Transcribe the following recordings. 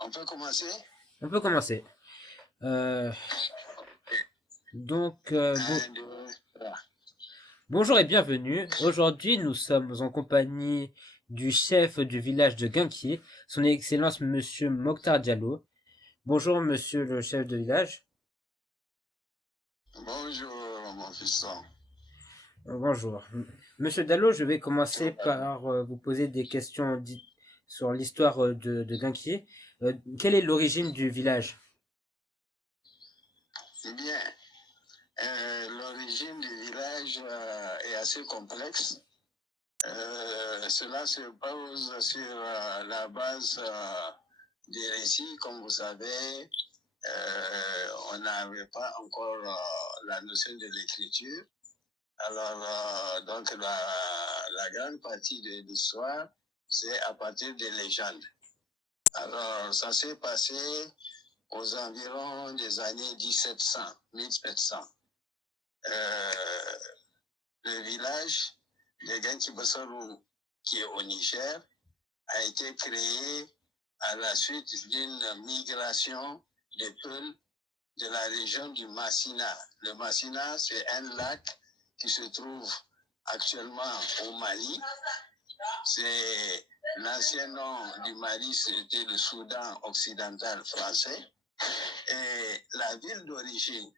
On peut commencer? On peut commencer. Euh, Un, deux, trois. bonjour et bienvenue. Aujourd'hui, nous sommes en compagnie du chef du village de Guinquier, son Excellence Monsieur Mokhtar Diallo. Bonjour Monsieur le chef de village. Bonjour, mon fiston. Bonjour. Monsieur Diallo, je vais commencer par vous poser des questions sur l'histoire de Guinquier. Quelle est l'origine du village? Bien. L'origine du village est assez complexe. Cela se pose sur la base des récits. Comme vous savez, on n'avait pas encore la notion de l'écriture. Alors, donc, la grande partie de l'histoire, c'est à partir des légendes. Alors, ça s'est passé aux environs des années 1700, 1700. Le village de Genki-Bossorou, qui est au Niger, a été créé à la suite d'une migration des peuples de la région du Massina. Le Massina, c'est un lac qui se trouve actuellement au Mali. C'est l'ancien nom du Mali, c'était le Soudan occidental français. Et la ville d'origine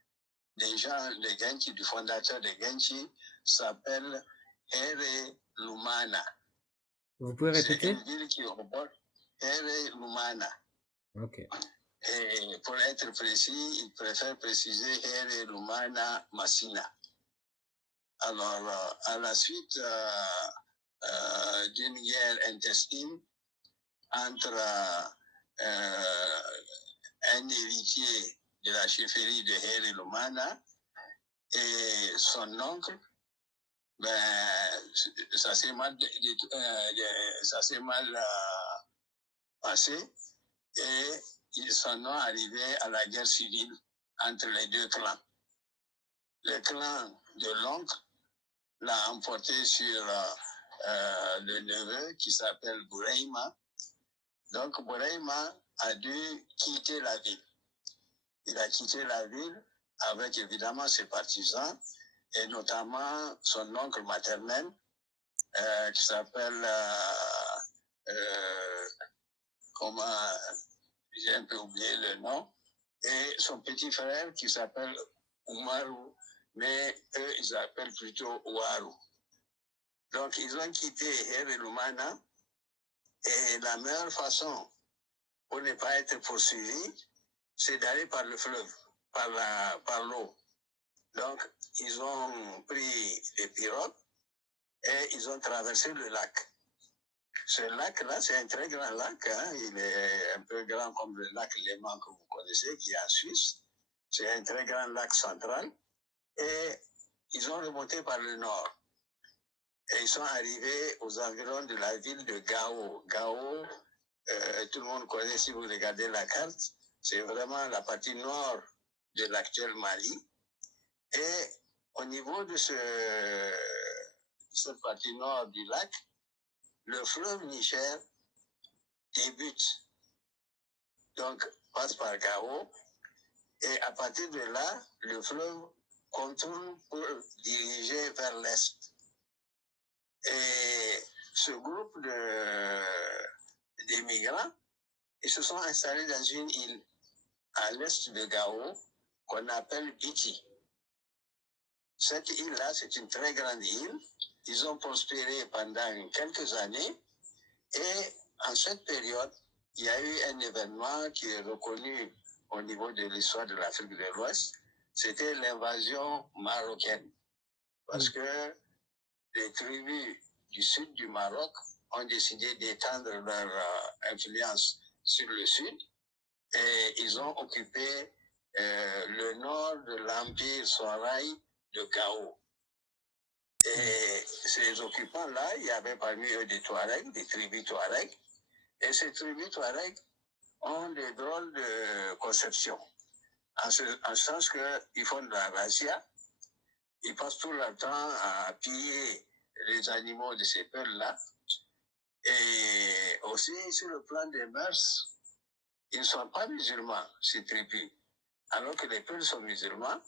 des gens de Genchi, du fondateur de Genchi, s'appelle Here Lumana. Vous pouvez C'est répéter? une ville qui reporte Here Lumana. Ok. Et pour être précis, il préfère préciser Here Lumana Massina. Alors, à la suite d'une guerre intestine entre un héritier de la chefferie de Here Lumana et son oncle, ben, ça s'est mal passé et ils sont arrivés à la guerre civile entre les deux clans. Le clan de l'oncle l'a emporté sur le neveu qui s'appelle Boureima. Donc Boureima a dû quitter la ville. Il a quitté la ville avec évidemment ses partisans et notamment son oncle maternel qui s'appelle comment j'ai un peu oublié le nom, et son petit frère qui s'appelle Umaru, mais eux ils appellent plutôt Ouaru. Donc ils ont quitté Herelumana et la meilleure façon pour ne pas être poursuivi, c'est d'aller par le fleuve, par l'eau. Donc ils ont pris des pirogues et ils ont traversé le lac. Ce lac-là, c'est un très grand lac. Hein. Il est un peu grand comme le lac Léman que vous connaissez, qui est en Suisse. C'est un très grand lac central. Et ils ont remonté par le nord. Et ils sont arrivés aux environs de la ville de Gao. Gao, tout le monde connaît si vous regardez la carte. C'est vraiment la partie nord de l'actuel Mali. Et au niveau de cette partie nord du lac, le fleuve Niger débute, donc passe par Gao, et à partir de là, le fleuve contourne pour diriger vers l'est. Et ce groupe d'immigrants, ils se sont installés dans une île à l'est de Gao qu'on appelle Biti. Cette île-là, c'est une très grande île. Ils ont prospéré pendant quelques années et en cette période, il y a eu un événement qui est reconnu au niveau de l'histoire de l'Afrique de l'Ouest. C'était l'invasion marocaine. Parce que les tribus du sud du Maroc ont décidé d'étendre leur influence sur le sud et ils ont occupé le nord de l'empire Soraï de Gao. Et ces occupants-là, il y avait parmi eux des Touaregs, des tribus Touaregs. Et ces tribus Touaregs ont des drôles de conception. En ce sens qu'ils font de la razzia, ils passent tout leur temps à piller les animaux de ces peuples-là. Et aussi, sur le plan des mœurs, ils ne sont pas musulmans, ces tribus, alors que les peuples sont musulmans.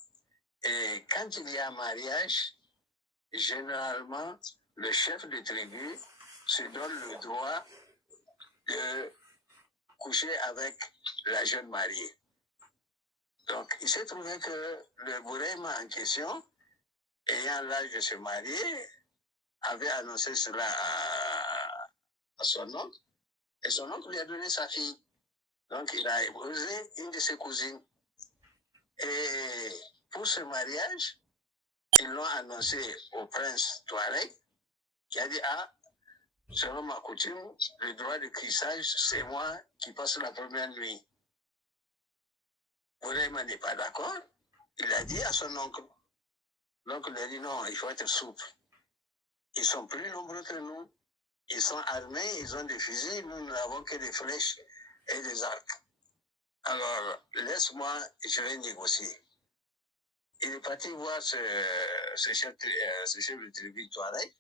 Et quand il y a un mariage, généralement, le chef de tribu se donne le droit de coucher avec la jeune mariée. Donc, il s'est trouvé que le Bourema en question, ayant l'âge de se marier, avait annoncé cela à son oncle, et son oncle lui a donné sa fille. Donc, il a épousé une de ses cousines. Et pour ce mariage, ils l'ont annoncé au prince Touareg, qui a dit, ah, selon ma coutume, le droit de crissage, c'est moi qui passe la première nuit. Bourema n'est pas d'accord. Il a dit à son oncle. L'oncle lui a dit, non, il faut être souple. Ils sont plus nombreux que nous. Ils sont armés, ils ont des fusils, nous n'avons que des flèches et des arcs. Alors, laisse-moi, je vais négocier. Il est parti voir ce chef de tribu Touareg.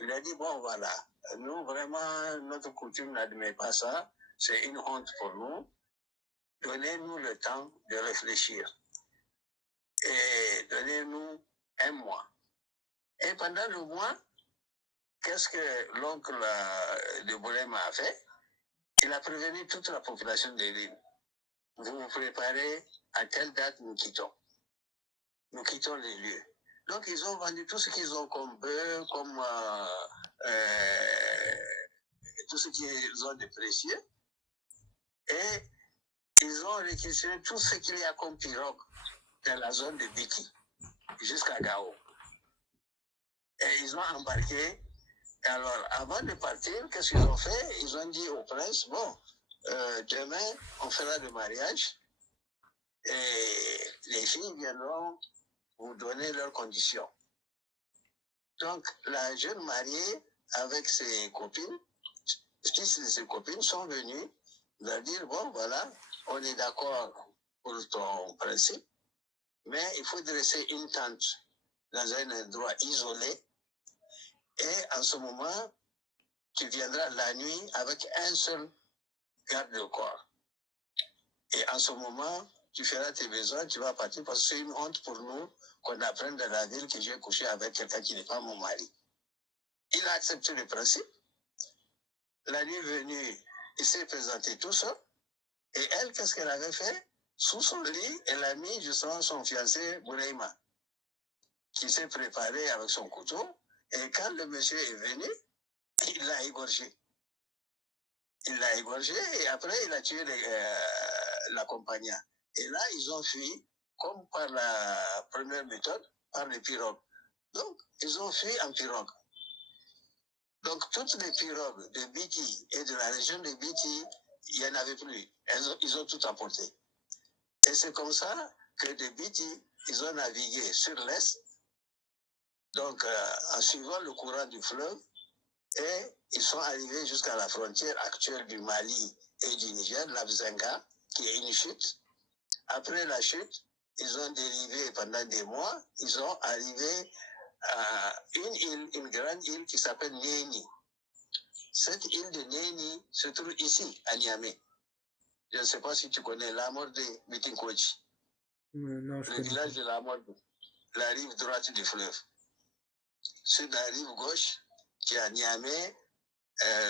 Il a dit, bon, voilà, nous, vraiment, notre coutume n'admet pas ça. C'est une honte pour nous. Donnez-nous le temps de réfléchir. Et donnez-nous un mois. Et pendant le mois, qu'est-ce que l'oncle de Bourema a fait? Il a prévenu toute la population de l'île. Vous vous préparez, à telle date, nous quittons. Nous quittons les lieux. Donc, ils ont vendu tout ce qu'ils ont comme beurre, comme tout ce qu'ils ont de précieux. Et ils ont réquisitionné tout ce qu'il y a comme pirogue dans la zone de Biki, jusqu'à Gao. Et ils ont embarqué. Alors, avant de partir, qu'est-ce qu'ils ont fait? Ils ont dit au prince, bon, demain, on fera le mariage et les filles viendront vous donner leurs conditions. Donc, la jeune mariée, avec ses copines, six de ses copines sont venues leur dire, bon, voilà, on est d'accord pour ton principe, mais il faut dresser une tente dans un endroit isolé. Et en ce moment, tu viendras la nuit avec un seul garde-corps. Et en ce moment, tu feras tes besoins, tu vas partir parce que c'est une honte pour nous qu'on apprenne dans la ville que j'ai couché avec quelqu'un qui n'est pas mon mari. Il a accepté le principe. La nuit venue, il s'est présenté tout seul. Et elle, qu'est-ce qu'elle avait fait? Sous son lit, elle a mis justement son fiancé Bourema, qui s'est préparé avec son couteau. Et quand le monsieur est venu, il l'a égorgé. Il l'a égorgé et après, il a tué l'accompagnant. Et là, ils ont fui, comme par la première méthode, par les pirogues. Donc, ils ont fui en pirogue. Donc, toutes les pirogues de Biti et de la région de Biti, il n'y en avait plus. Ils ont tout emporté. Et c'est comme ça que de Biti, ils ont navigué sur l'est, donc en suivant le courant du fleuve, et ils sont arrivés jusqu'à la frontière actuelle du Mali et du Niger, l'Abzenga, qui est une chute. Après la chute, ils ont dérivé pendant des mois, ils sont arrivés à une île, une grande île qui s'appelle Néni. Cette île de Néni se trouve ici, à Niamey. Je ne sais pas si tu connais la mort de Bitinkoji. Non, je le connais village pas. de la mort, la rive droite du fleuve. Sur la rive gauche, tu as Niamey,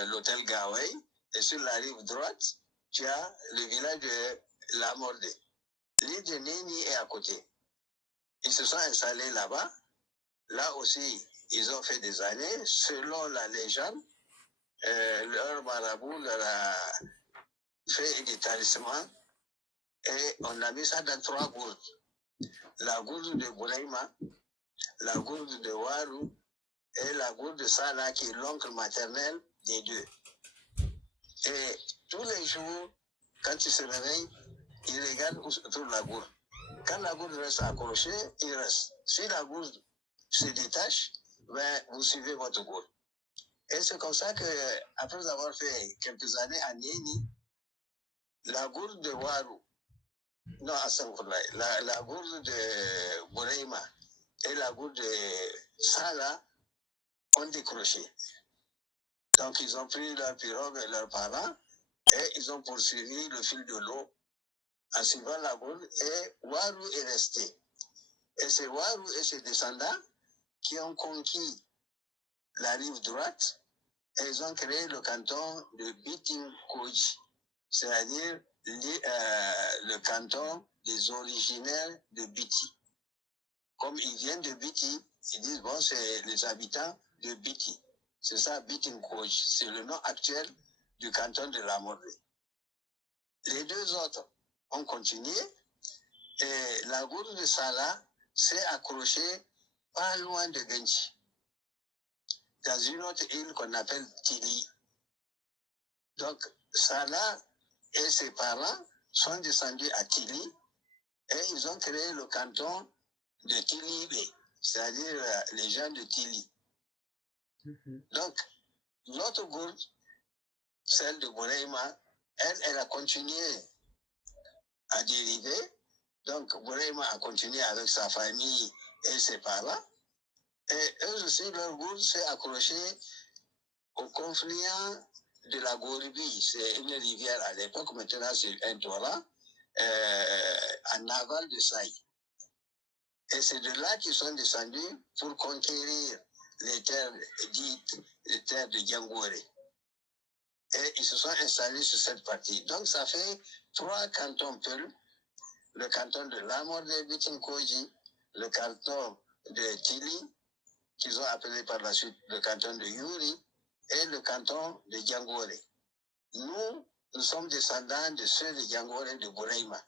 l'hôtel Gawai, et sur la rive droite, tu as le village de la Morde. L'île de Néni est à côté. Ils se sont installés là-bas. Là aussi, ils ont fait des années. Selon la légende, leur marabout leur a fait des talismans et on a mis ça dans 3 gourdes. La gourde de Boulaïma, la gourde de Waru et la gourde de Sala, qui est l'oncle maternel des deux. Et tous les jours, quand il se réveille, il regarde où se trouve la gourde. Quand la gourde reste accrochée, il reste. Si la gourde se détache, ben, vous suivez votre gourde. Et c'est comme ça que, après avoir fait quelques années à Néni, la gourde de Waru, non, la gourde de Boreima et la gourde de Sala ont décroché. Donc, ils ont pris leur pirogue et leurs parents et ils ont poursuivi le fil de l'eau en suivant la gourde et Waru est resté. Et c'est Waru et ses descendants qui ont conquis la rive droite et ils ont créé le canton de Bitinkoji, c'est-à-dire le canton des originaires de Biti. Comme ils viennent de Biti, ils disent, bon, c'est les habitants de Biti. C'est ça, Bitinkoji. C'est le nom actuel du canton de la Mordée. Les deux autres ont continué et la gourde de Sala s'est accrochée pas loin de Genchi, dans une autre île qu'on appelle Tili. Donc, Sala et ses parents sont descendus à Tili et ils ont créé le canton de Tili, c'est-à-dire les gens de Tili. Donc, notre gourde, celle de Boreima, elle a continué à dériver. Donc, Boreima a continué avec sa famille et ses parents. Et eux aussi, leur gourde s'est accrochée au confluent de la Goribi. C'est une rivière à l'époque, maintenant c'est un torrent, en aval de Saï. Et c'est de là qu'ils sont descendus pour conquérir les terres dites les terres de Djangore. Et ils se sont installés sur cette partie. Donc ça fait 3 cantons Peul, le canton de Lamor de Bitinkoji, le canton de Tili, qu'ils ont appelé par la suite le canton de Yuri, et le canton de Djangore. Nous sommes descendants de ceux de Djangore de Boreima.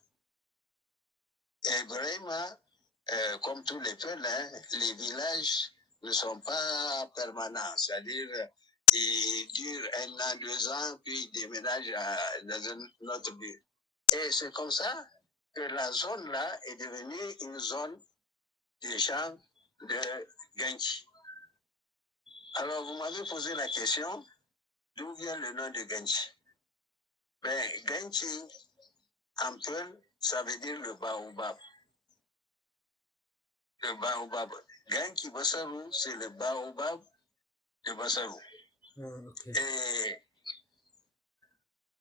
Et Boreima, comme tous les peuples, les villages ne sont pas permanents. C'est-à-dire, ils durent 1 an, 2 ans, puis ils déménagent dans un autre lieu. Et c'est comme ça que la zone-là est devenue une zone des champs de Genchi. Alors, vous m'avez posé la question, d'où vient le nom de Genchi? Ben, Genchi, en Peul, ça veut dire le baobab. Le baobab. Genchi Basaru, c'est le baobab de Basaru. Okay. Et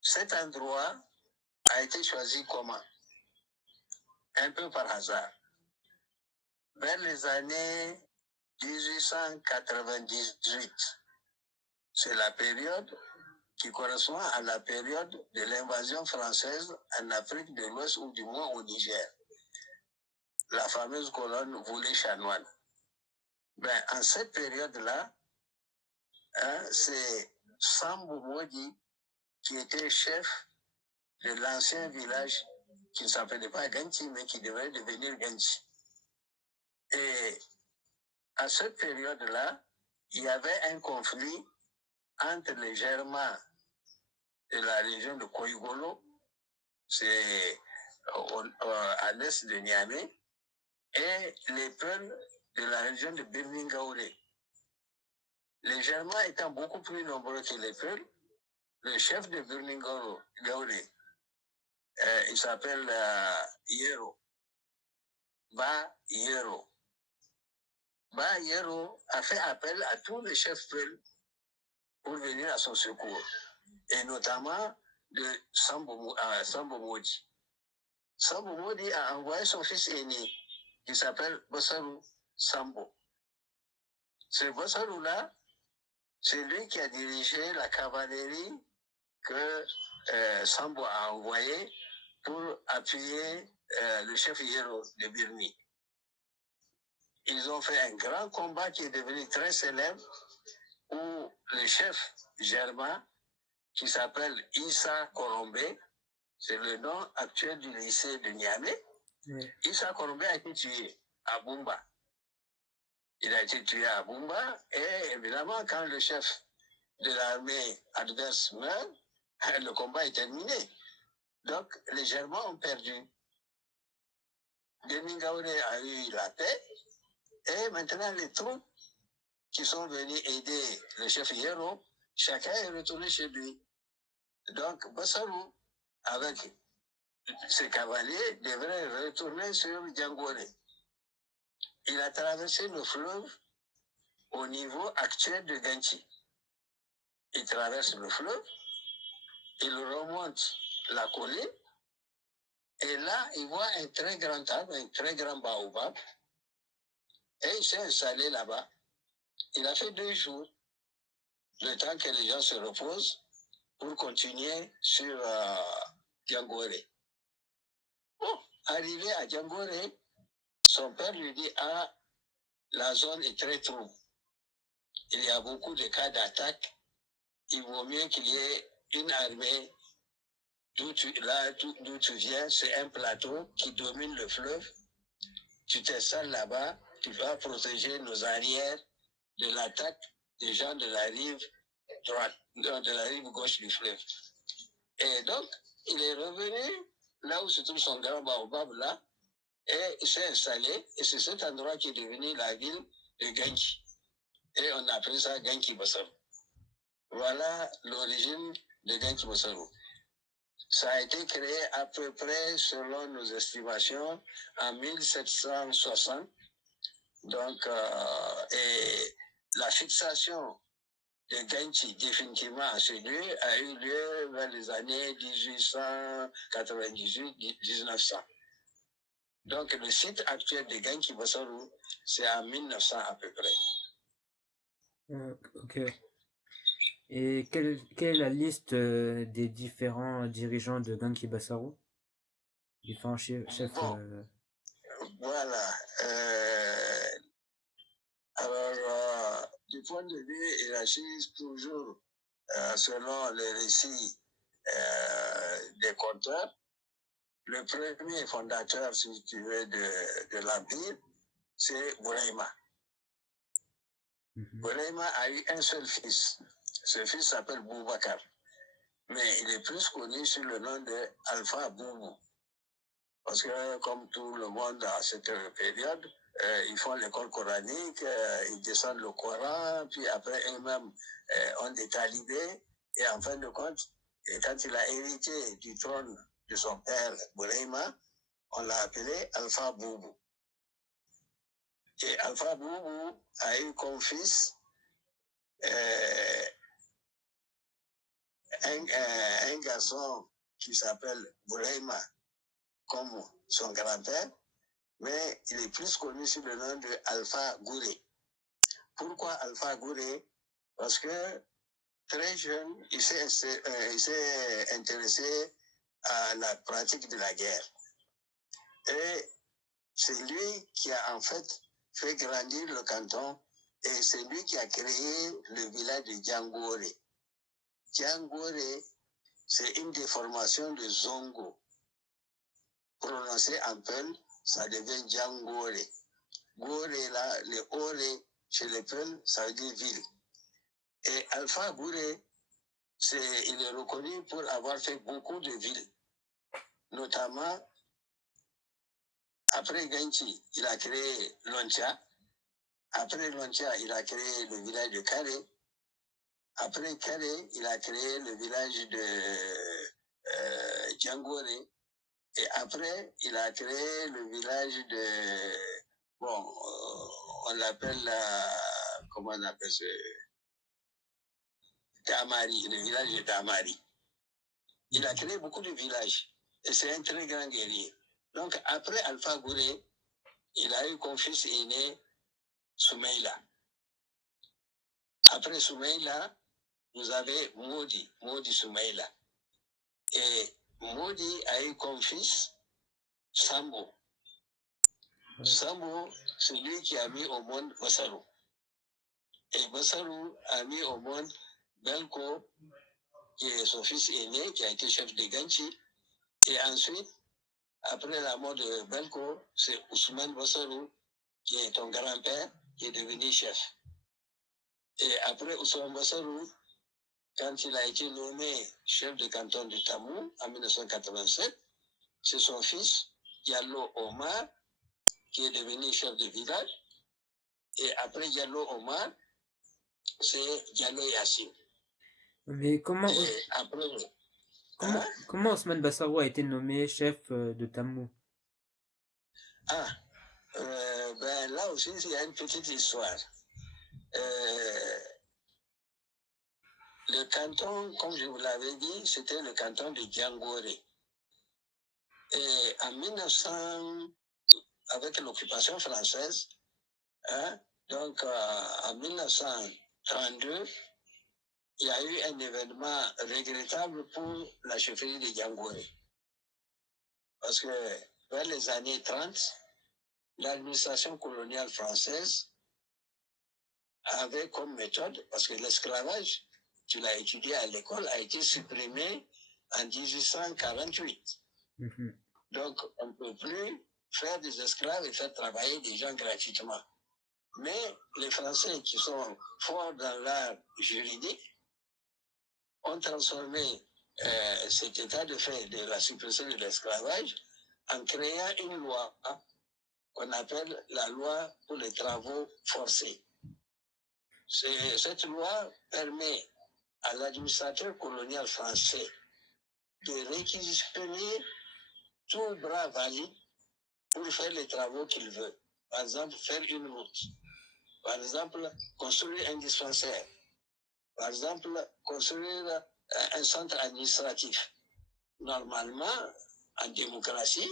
cet endroit a été choisi comment? Un peu par hasard. Vers les années 1898, c'est la période qui correspond à la période de l'invasion française en Afrique de l'Ouest ou du moins au Niger. La fameuse colonne voulait chanoine. Ben, en cette période-là, c'est Sambo Modi qui était chef de l'ancien village qui ne s'appelait pas Genchi, mais qui devait devenir Genchi. Et à cette période-là, il y avait un conflit entre les Germains de la région de Koigolo, c'est à l'est de Niamey, et les peuples de la région de Birningaouré. Les Germains étant beaucoup plus nombreux que les peuples, le chef de Birningaouré, il s'appelle Yero, Ba Yero. Ba Yero a fait appel à tous les chefs peuples pour venir à son secours, et notamment de Sambo Modi. Sambo Modi a envoyé son fils aîné, qui s'appelle Bossaru Sambo. Ce Bossaru-là, c'est lui qui a dirigé la cavalerie que Sambo a envoyée pour appuyer le chef Yero de Birni. Ils ont fait un grand combat qui est devenu très célèbre, où le chef germain, qui s'appelle Issa Korombe, c'est le nom actuel du lycée de Niamey. Oui. Issa Korombe a été tué à Bumba. Il a été tué à Bumba, et évidemment, quand le chef de l'armée adverse meurt, le combat est terminé. Donc, les Germains ont perdu. Birningaouré a eu la paix, et maintenant, les troupes qui sont venus aider le chef Yero, chacun est retourné chez lui. Donc, Bassaru, avec ses cavaliers, devrait retourner sur Djangore. Il a traversé le fleuve au niveau actuel de Genchi. Il traverse le fleuve il remonte la colline, et là, il voit un très grand arbre, un très grand baobab, et il s'est installé là-bas. Il a fait 2 jours, le temps que les gens se reposent, pour continuer sur Djangoré. Bon, arrivé à Djangoré, son père lui dit, ah, la zone est très trouble. Il y a beaucoup de cas d'attaque. Il vaut mieux qu'il y ait une armée d'où tu viens. C'est un plateau qui domine le fleuve. Tu t'installes là-bas. Tu vas protéger nos arrières de l'attaque des gens de la rive droite, de la rive gauche du fleuve. Et donc, il est revenu là où se trouve son grand baobab là, et il s'est installé, et c'est cet endroit qui est devenu la ville de Genki. Et on appelle ça Genki Bassarou. Voilà l'origine de Genki Bassarou. Ça a été créé à peu près, selon nos estimations, en 1760. Donc, et la fixation de Genki définitivement à ce lieu a eu lieu vers les années 1898-1900. Donc, le site actuel de Genki Bassarou, c'est en 1900 à peu près. Ok. Et quelle est la liste des différents dirigeants de Genki Bassarou? Différents chefs. Bon, voilà. Alors, du point de vue hiérarchique, toujours selon les récits des conteurs, le premier fondateur, si tu veux, de l'Empire, c'est Bouraïma. Bouraïma a eu un seul fils. Ce fils s'appelle Boubacar. Mais il est plus connu sous le nom de Alpha Boubou. Parce que, comme tout le monde à cette période, ils font l'école coranique, ils descendent le Coran, puis après eux-mêmes ont des talibés. Et en fin de compte, quand il a hérité du trône de son père, Bouraïma, on l'a appelé Alpha Boubou. Et Alpha Boubou a eu comme fils un garçon qui s'appelle Bouraïma, comme son grand-père, mais il est plus connu sous le nom de Alpha Gouré. Pourquoi Alpha Gouré? Parce que très jeune, il s'est intéressé à la pratique de la guerre. Et c'est lui qui a en fait grandir le canton, et c'est lui qui a créé le village de Djangoré. Djangoré, c'est une déformation de Zongo. Prononcé en Peul, ça devient Djangoré. Goré, là, le Oré, chez les Peuls, ça veut dire ville. Et Alpha Gouré, il est reconnu pour avoir fait beaucoup de villes. Notamment, après Genki, il a créé Lontia. Après Lontia, il a créé le village de Carré. Après Carré, il a créé le village de Djangoré. Et après, il a créé le village de... Bon, on l'appelle... comment on appelle ce... Tamari, le village de Tamari. Il a créé beaucoup de villages. Et c'est un très grand guerrier. Donc, après Alpha Gouré, il a eu comme fils aîné Soumeila. Après Soumeila, vous avez Maudi Soumeila. Et Maudi a eu comme fils Sambo. Sambo, c'est lui qui a mis au monde Bassarou. Et Bassarou a mis au monde Belko, qui est son fils aîné, qui a été chef de Genki. Et ensuite, après la mort de Belko, c'est Ousmane Bassarou, qui est ton grand-père, qui est devenu chef. Et après Ousmane Bassarou, quand il a été nommé chef de canton de Tamou en 1987, c'est son fils, Diallo Omar, qui est devenu chef de village. Et après Diallo Omar, c'est Diallo Yassine. Mais comment après, comment Ousmane Bassarou a été nommé chef de Tamou? Ben là aussi, il y a une petite histoire. le canton, comme je vous l'avais dit, c'était le canton de Diangoré. Et en 1900, avec l'occupation française, hein, donc en 1932, il y a eu un événement regrettable pour la chefferie de Diangoré. Parce que vers les années 30, l'administration coloniale française avait comme méthode, parce que l'esclavage, tu l'as étudié à l'école, a été supprimé en 1848. Donc, on ne peut plus faire des esclaves et faire travailler des gens gratuitement. Mais les Français qui sont forts dans l'art juridique ont transformé cet état de fait de la suppression de l'esclavage en créant une loi qu'on appelle la loi pour les travaux forcés. Cette loi permet à l'administrateur colonial français de réquisitionner tout bras valide pour faire les travaux qu'il veut. Par exemple, faire une route. Par exemple, construire un dispensaire. Par exemple, construire un centre administratif. Normalement, en démocratie,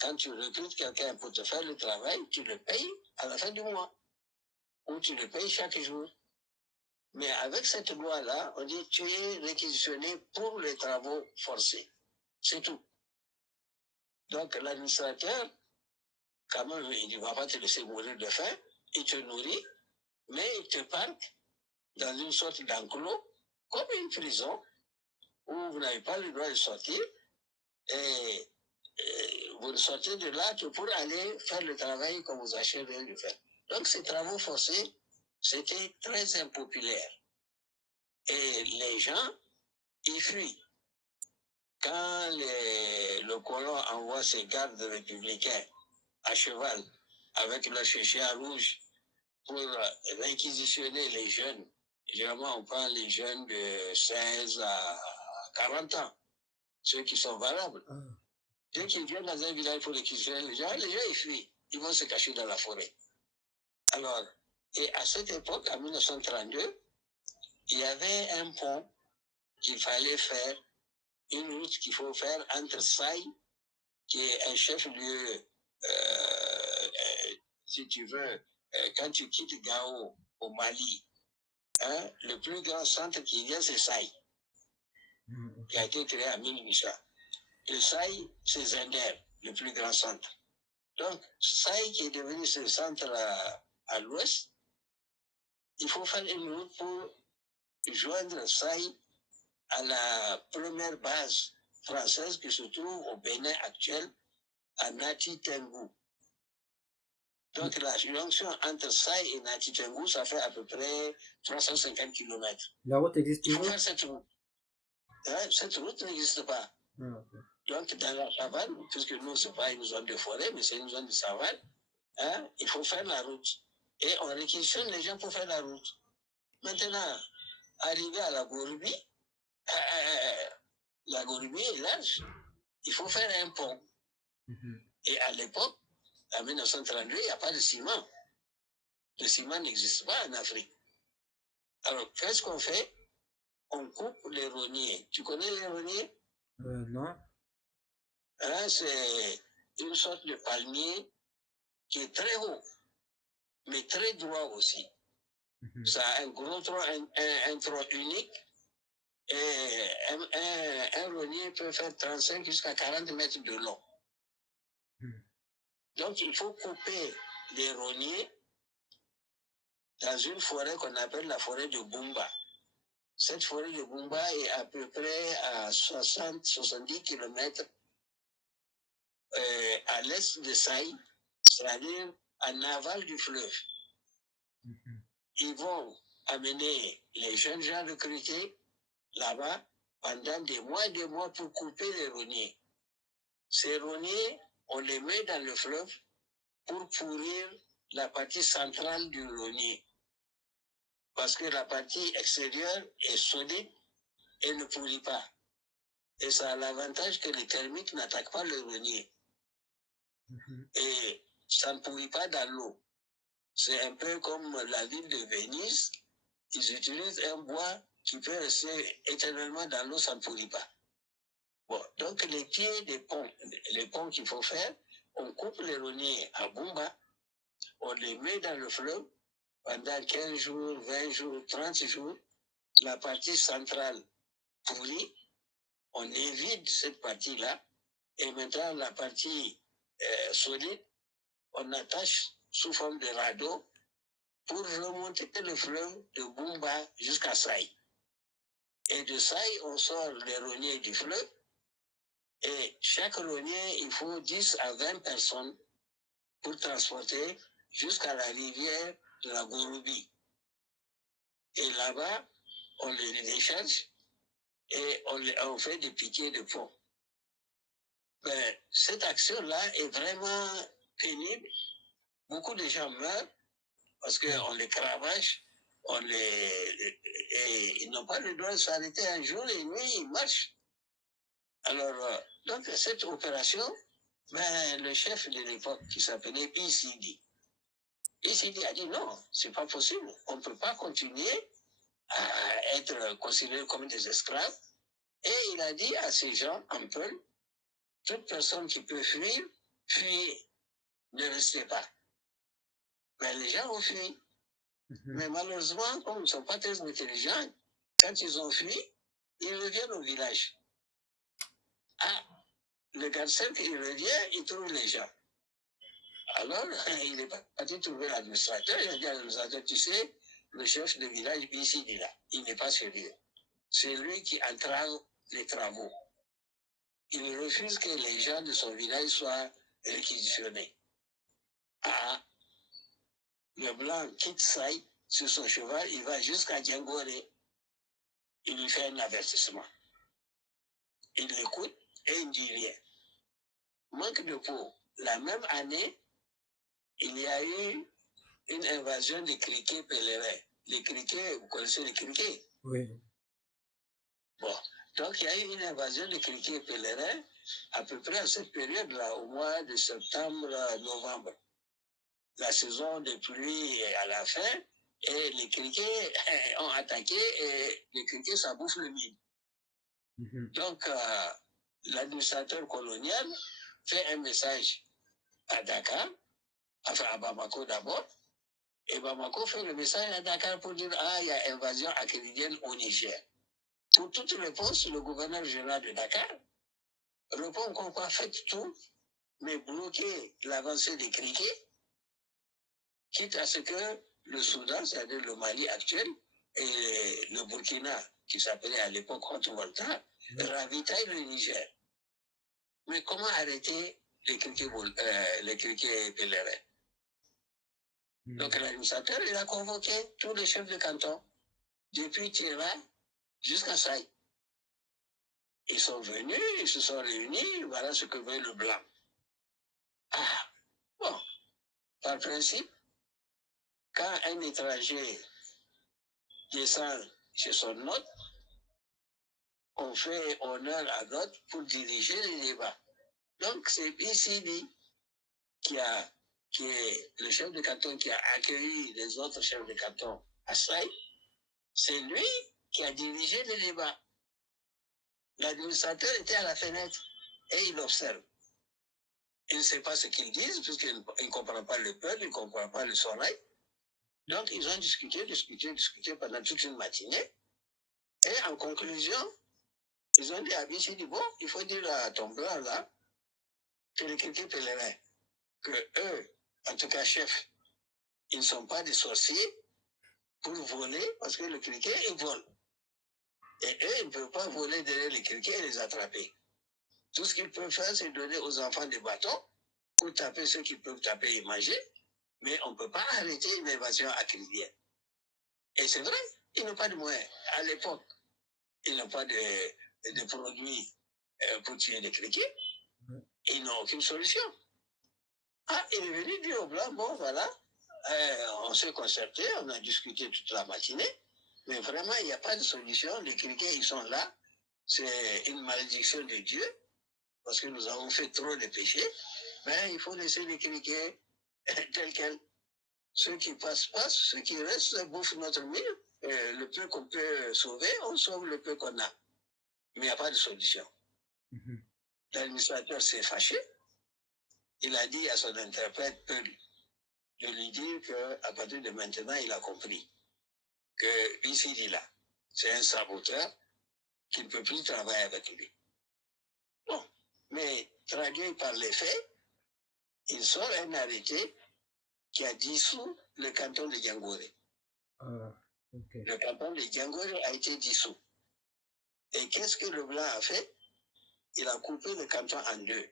quand tu recrutes quelqu'un pour te faire le travail, tu le payes à la fin du mois. Ou tu le payes chaque jour. Mais avec cette loi-là, on dit tu es réquisitionné pour les travaux forcés. C'est tout. Donc l'administrateur, quand même, il ne va pas te laisser mourir de faim, il te nourrit, mais il te parque dans une sorte d'enclos, comme une prison, où vous n'avez pas le droit de sortir, et vous sortez de là que pour aller faire le travail qu'on vous achète de faire. Donc ces travaux forcés, c'était très impopulaire. Et les gens, ils fuient. Quand le colon envoie ses gardes républicains à cheval avec leur chéchia rouge pour réquisitionner les jeunes, généralement on prend les jeunes de 16 à 40 ans, ceux qui sont valables. Dès qu'ils viennent dans un village pour réquisitionner les gens ils fuient, ils vont se cacher dans la forêt. Alors, et à cette époque, en 1932, il y avait un pont qu'il fallait faire, une route qu'il faut faire entre Saï, qui est un chef-lieu, si tu veux, quand tu quittes Gao au Mali, hein, le plus grand centre qui vient, c'est Saï, qui a été créé en 1800. Le Saï, c'est Zender, le plus grand centre. Donc, Saï, qui est devenu ce centre à l'ouest, il faut faire une route pour joindre Saï à la première base française qui se trouve au Bénin actuel, à Nati Tengu. Donc la jonction entre Saï et Nati Tengu, ça fait à peu près 350 km. La route existe toujours? Il faut faire cette route. Hein, cette route n'existe pas. Okay. Donc dans la savane, puisque nous, ce n'est pas une zone de forêt, mais c'est une zone de savane, hein, il faut faire la route. Et on réquisitionne les gens pour faire la route. Maintenant, arrivé à la Gourbi, la Gourbi est large, il faut faire un pont. Et à l'époque, en 1932, il n'y a pas de ciment. Le ciment n'existe pas en Afrique. Alors, qu'est-ce qu'on fait? On coupe les rogniers. Tu connais les rogniers? Non. Hein, c'est une sorte de palmier qui est très haut, mais très droit aussi. Ça a un gros tronc, un tronc unique. Et un rognier peut faire 35 jusqu'à 40 mètres de long. Donc, il faut couper les rogniers dans une forêt qu'on appelle la forêt de Bumba. Cette forêt de Bumba est à peu près à 60-70 km à l'est de Saï, c'est-à-dire en aval du fleuve. Ils vont amener les jeunes gens recrutés là-bas pendant des mois pour couper les rogniers. Ces rogniers, on les met dans le fleuve pour pourrir la partie centrale du rognier. Parce que la partie extérieure est solide et ne pourrit pas. Et ça a l'avantage que les termites n'attaquent pas le rognier. Et ça ne pourrit pas dans l'eau. C'est un peu comme la ville de Venise. Ils utilisent un bois qui peut rester éternellement dans l'eau, ça ne pourrit pas. Bon, donc les pieds des ponts, les ponts qu'il faut faire, on coupe les rogniers à Bumba, on les met dans le fleuve pendant 15 jours, 20 jours, 30 jours. La partie centrale pourrie, on évite cette partie-là, et maintenant la partie solide, on attache sous forme de radeau pour remonter le fleuve de Bumba jusqu'à Saï. Et de Saï, on sort les rogniers du fleuve, et chaque rognier, il faut 10 à 20 personnes pour transporter jusqu'à la rivière de la Gouroubi. Et là-bas, on les décharge et on fait des piquets de pont. Ben, cette action-là est vraiment pénible. Beaucoup de gens meurent parce qu'on les cravache, et ils n'ont pas le droit de s'arrêter un jour et une nuit, ils marchent. Alors, donc cette opération, ben, le chef de l'époque qui s'appelait BCD a dit non, c'est pas possible, on ne peut pas continuer à être considérés comme des esclaves. Et il a dit à ces gens en Peul, toute personne qui peut fuir, fuit, ne restez pas. Mais les gens ont fui. Mais malheureusement, comme ils ne sont pas très intelligents, quand ils ont fui, ils reviennent au village. Ah, le garde-cercle, il revient, il trouve les gens. Alors, il est parti trouver l'administrateur. Il a dit à l'administrateur, tu sais, le chef de village ici, il est là. Il n'est pas sérieux. C'est lui qui entrave les travaux. Il refuse que les gens de son village soient réquisitionnés. Ah, le blanc quitte Saï sur son cheval, il va jusqu'à Djangoré. Il lui fait un avertissement. Il l'écoute et il ne dit rien. Manque de peau. La même année, il y a eu une invasion des criquets pèlerins. Les criquets, vous connaissez les criquets? Oui. Bon, donc il y a eu une invasion des criquets pèlerins à peu près à cette période-là, au mois de septembre, novembre. La saison des pluies est à la fin et les criquets ont attaqué et les criquets, ça bouffe le mine. Donc, l'administrateur colonial fait un message à Dakar, enfin à Bamako d'abord, et Bamako fait le message à Dakar pour dire ah, il y a invasion acridienne au Niger. Pour toute réponse, le gouverneur général de Dakar répond qu'on va faire tout, mais bloquer l'avancée des criquets, quitte à ce que le Soudan, c'est-à-dire le Mali actuel, et le Burkina, qui s'appelait à l'époque Haute-Volta, ravitaillent le Niger. Mais comment arrêter les criquets pèlerins? Donc l'administrateur, il a convoqué tous les chefs de canton, depuis Tira jusqu'à Saï. Ils sont venus, ils se sont réunis, voilà ce que veut le blanc. Ah, bon, par principe, quand un étranger descend chez son hôte, on fait honneur à l'autre pour diriger les débats. Donc c'est BCD qui est le chef de canton qui a accueilli les autres chefs de canton à Saï. C'est lui qui a dirigé les débats. L'administrateur était à la fenêtre et il observe. Il ne sait pas ce qu'ils disent puisqu'il ne comprend pas le peuple, il ne comprend pas le soleil. Donc ils ont discuté pendant toute une matinée. Et en conclusion, ils ont dit à Bichidi, bon, il faut dire à ton blanc là que les criquets pèlerins, que eux, en tout cas chefs, ils ne sont pas des sorciers pour voler parce que le criquet, il vole. Et eux, ils ne peuvent pas voler derrière les criquets et les attraper. Tout ce qu'ils peuvent faire, c'est donner aux enfants des bâtons pour taper ceux qui peuvent taper et manger, mais on ne peut pas arrêter une invasion acridienne. Et c'est vrai, ils n'ont pas de moyens. À l'époque, ils n'ont pas de produits pour tuer les criquets. Ils n'ont aucune solution. Ah, il est venu dire au blanc, bon, voilà, on s'est concerté, on a discuté toute la matinée, mais vraiment, il n'y a pas de solution. Les criquets, ils sont là. C'est une malédiction de Dieu, parce que nous avons fait trop de péchés. Mais il faut laisser les criquets tels quels. Ceux qui passent, passent. Ceux qui restent bouffent notre mille. le peu qu'on peut sauver, on sauve le peu qu'on a. Mais il n'y a pas de solution. L'administrateur s'est fâché. Il a dit à son interprète de lui dire qu'à partir de maintenant, il a compris que ici, là, c'est un saboteur qui ne peut plus travailler avec lui. Bon, mais traduit par les faits, il sort un arrêté qui a dissous le canton de Diangoré. Okay. Le canton de Diangoré a été dissous. Et qu'est-ce que le blanc a fait? Il a coupé le canton en deux.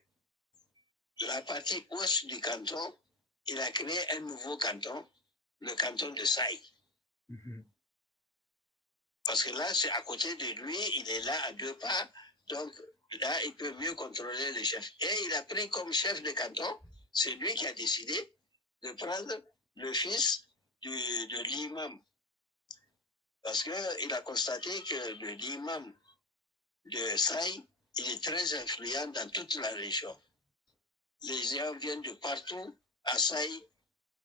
La partie ouest du canton, il a créé un nouveau canton, le canton de Saï. Parce que là, c'est à côté de lui, il est là à deux pas, donc là, il peut mieux contrôler le chef. Et il a pris comme chef de canton, c'est lui qui a décidé de prendre le fils de l'imam. Parce qu'il a constaté que l'imam de Saï, il est très influent dans toute la région. Les gens viennent de partout à Saï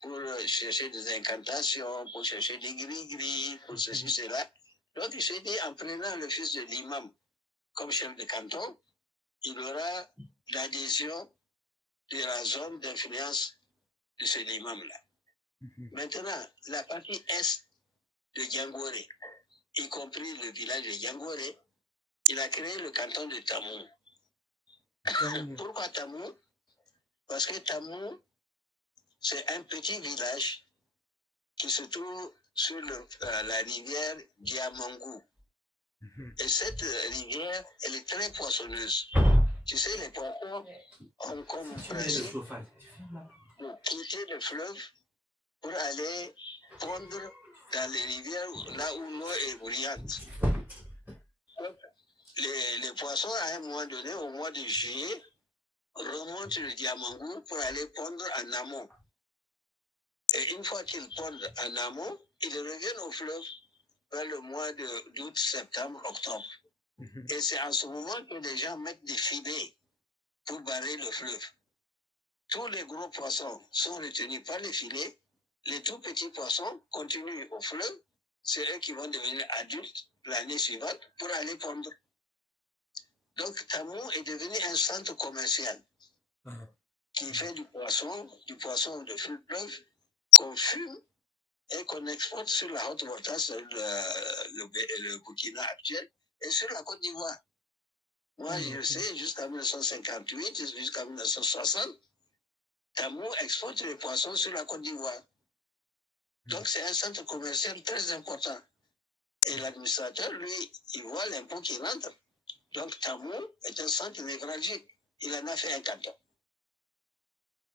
pour chercher des incantations, pour chercher des gris-gris, pour ceci, cela. Donc il s'est dit, en prenant le fils de l'imam comme chef de canton, il aura l'adhésion de la zone d'influence de cet imam-là. Maintenant, la partie est de Diangoré, y compris le village de Diangoré, il a créé le canton de Tamou. Pourquoi Tamou? Parce que Tamou, c'est un petit village qui se trouve sur la rivière Diamangou. Et cette rivière, elle est très poissonneuse. Tu sais, les poissons ont comme principe de quitter le fleuve pour aller pondre dans les rivières là où l'eau est brillante. Les poissons, à un moment donné, au mois de juillet, remontent le Diamangou pour aller pondre en amont. Et une fois qu'ils pondent en amont, ils reviennent au fleuve vers le mois d'août, septembre, octobre. Et c'est en ce moment que les gens mettent des filets pour barrer le fleuve. Tous les gros poissons sont retenus par les filets. Les tout petits poissons continuent au fleuve. C'est eux qui vont devenir adultes l'année suivante pour aller pondre. Donc, Tamou est devenu un centre commercial qui fait du poisson de fleuve qu'on fume et qu'on exporte sur la haute voltage, le Burkina actuel, et sur la Côte d'Ivoire. Moi, je sais, jusqu'à 1958, jusqu'à 1960, Tamou exporte les poissons sur la Côte d'Ivoire. Donc, c'est un centre commercial très important. Et l'administrateur, lui, il voit l'impôt qui rentre. Donc, Tamou est un centre névralgique. Il en a fait un canton.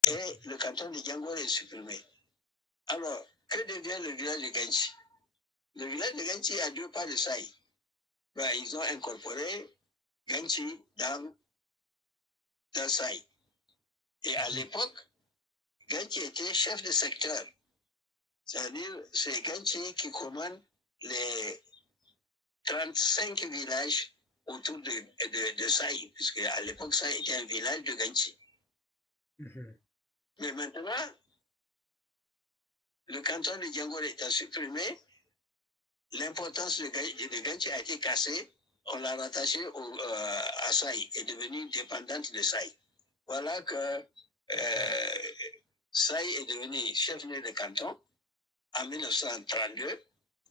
Et le canton de Diangoré est supprimé. Alors, que devient le village de Genchi? Le village de Genchi a deux pas de Saï. Ben, ils ont incorporé Genchi dans Saï. Et à l'époque, Genchi était chef de secteur. C'est-à-dire, c'est Genchi qui commande les 35 villages autour de Saï, puisque à l'époque, Saï était un village de Genchi. Mais maintenant, le canton de Diangoré est supprimé, l'importance de Genchi a été cassée, on l'a rattaché à Saï, est devenue dépendante de Saï. Voilà que Saï est devenu chef-lieu de canton en 1932,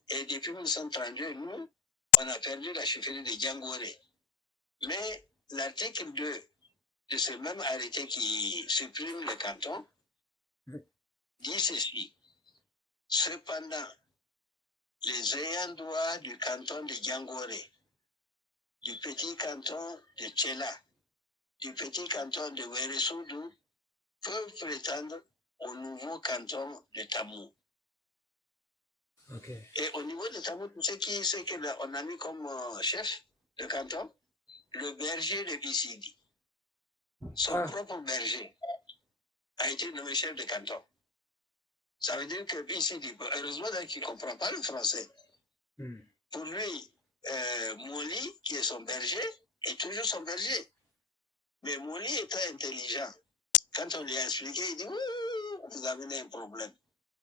et depuis 1932, nous, on a perdu la chefferie de Diangoré. Mais l'article 2 de ce même arrêté qui supprime le canton dit ceci. Cependant, les ayants droit du canton de Diangoré, du petit canton de Tchela, du petit canton de Wéressoudou peuvent prétendre au nouveau canton de Tamou. Okay. Et au niveau de Tamou, tu sais qui c'est qu'on a mis comme chef de canton? Le berger de Bissidi. Son propre berger a été nommé chef de canton. Ça veut dire que Bissidi, heureusement qu'il ne comprend pas le français. Pour lui, Moli, qui est son berger, est toujours son berger. Mais Moli est très intelligent. Quand on lui a expliqué, il dit vous avez un problème.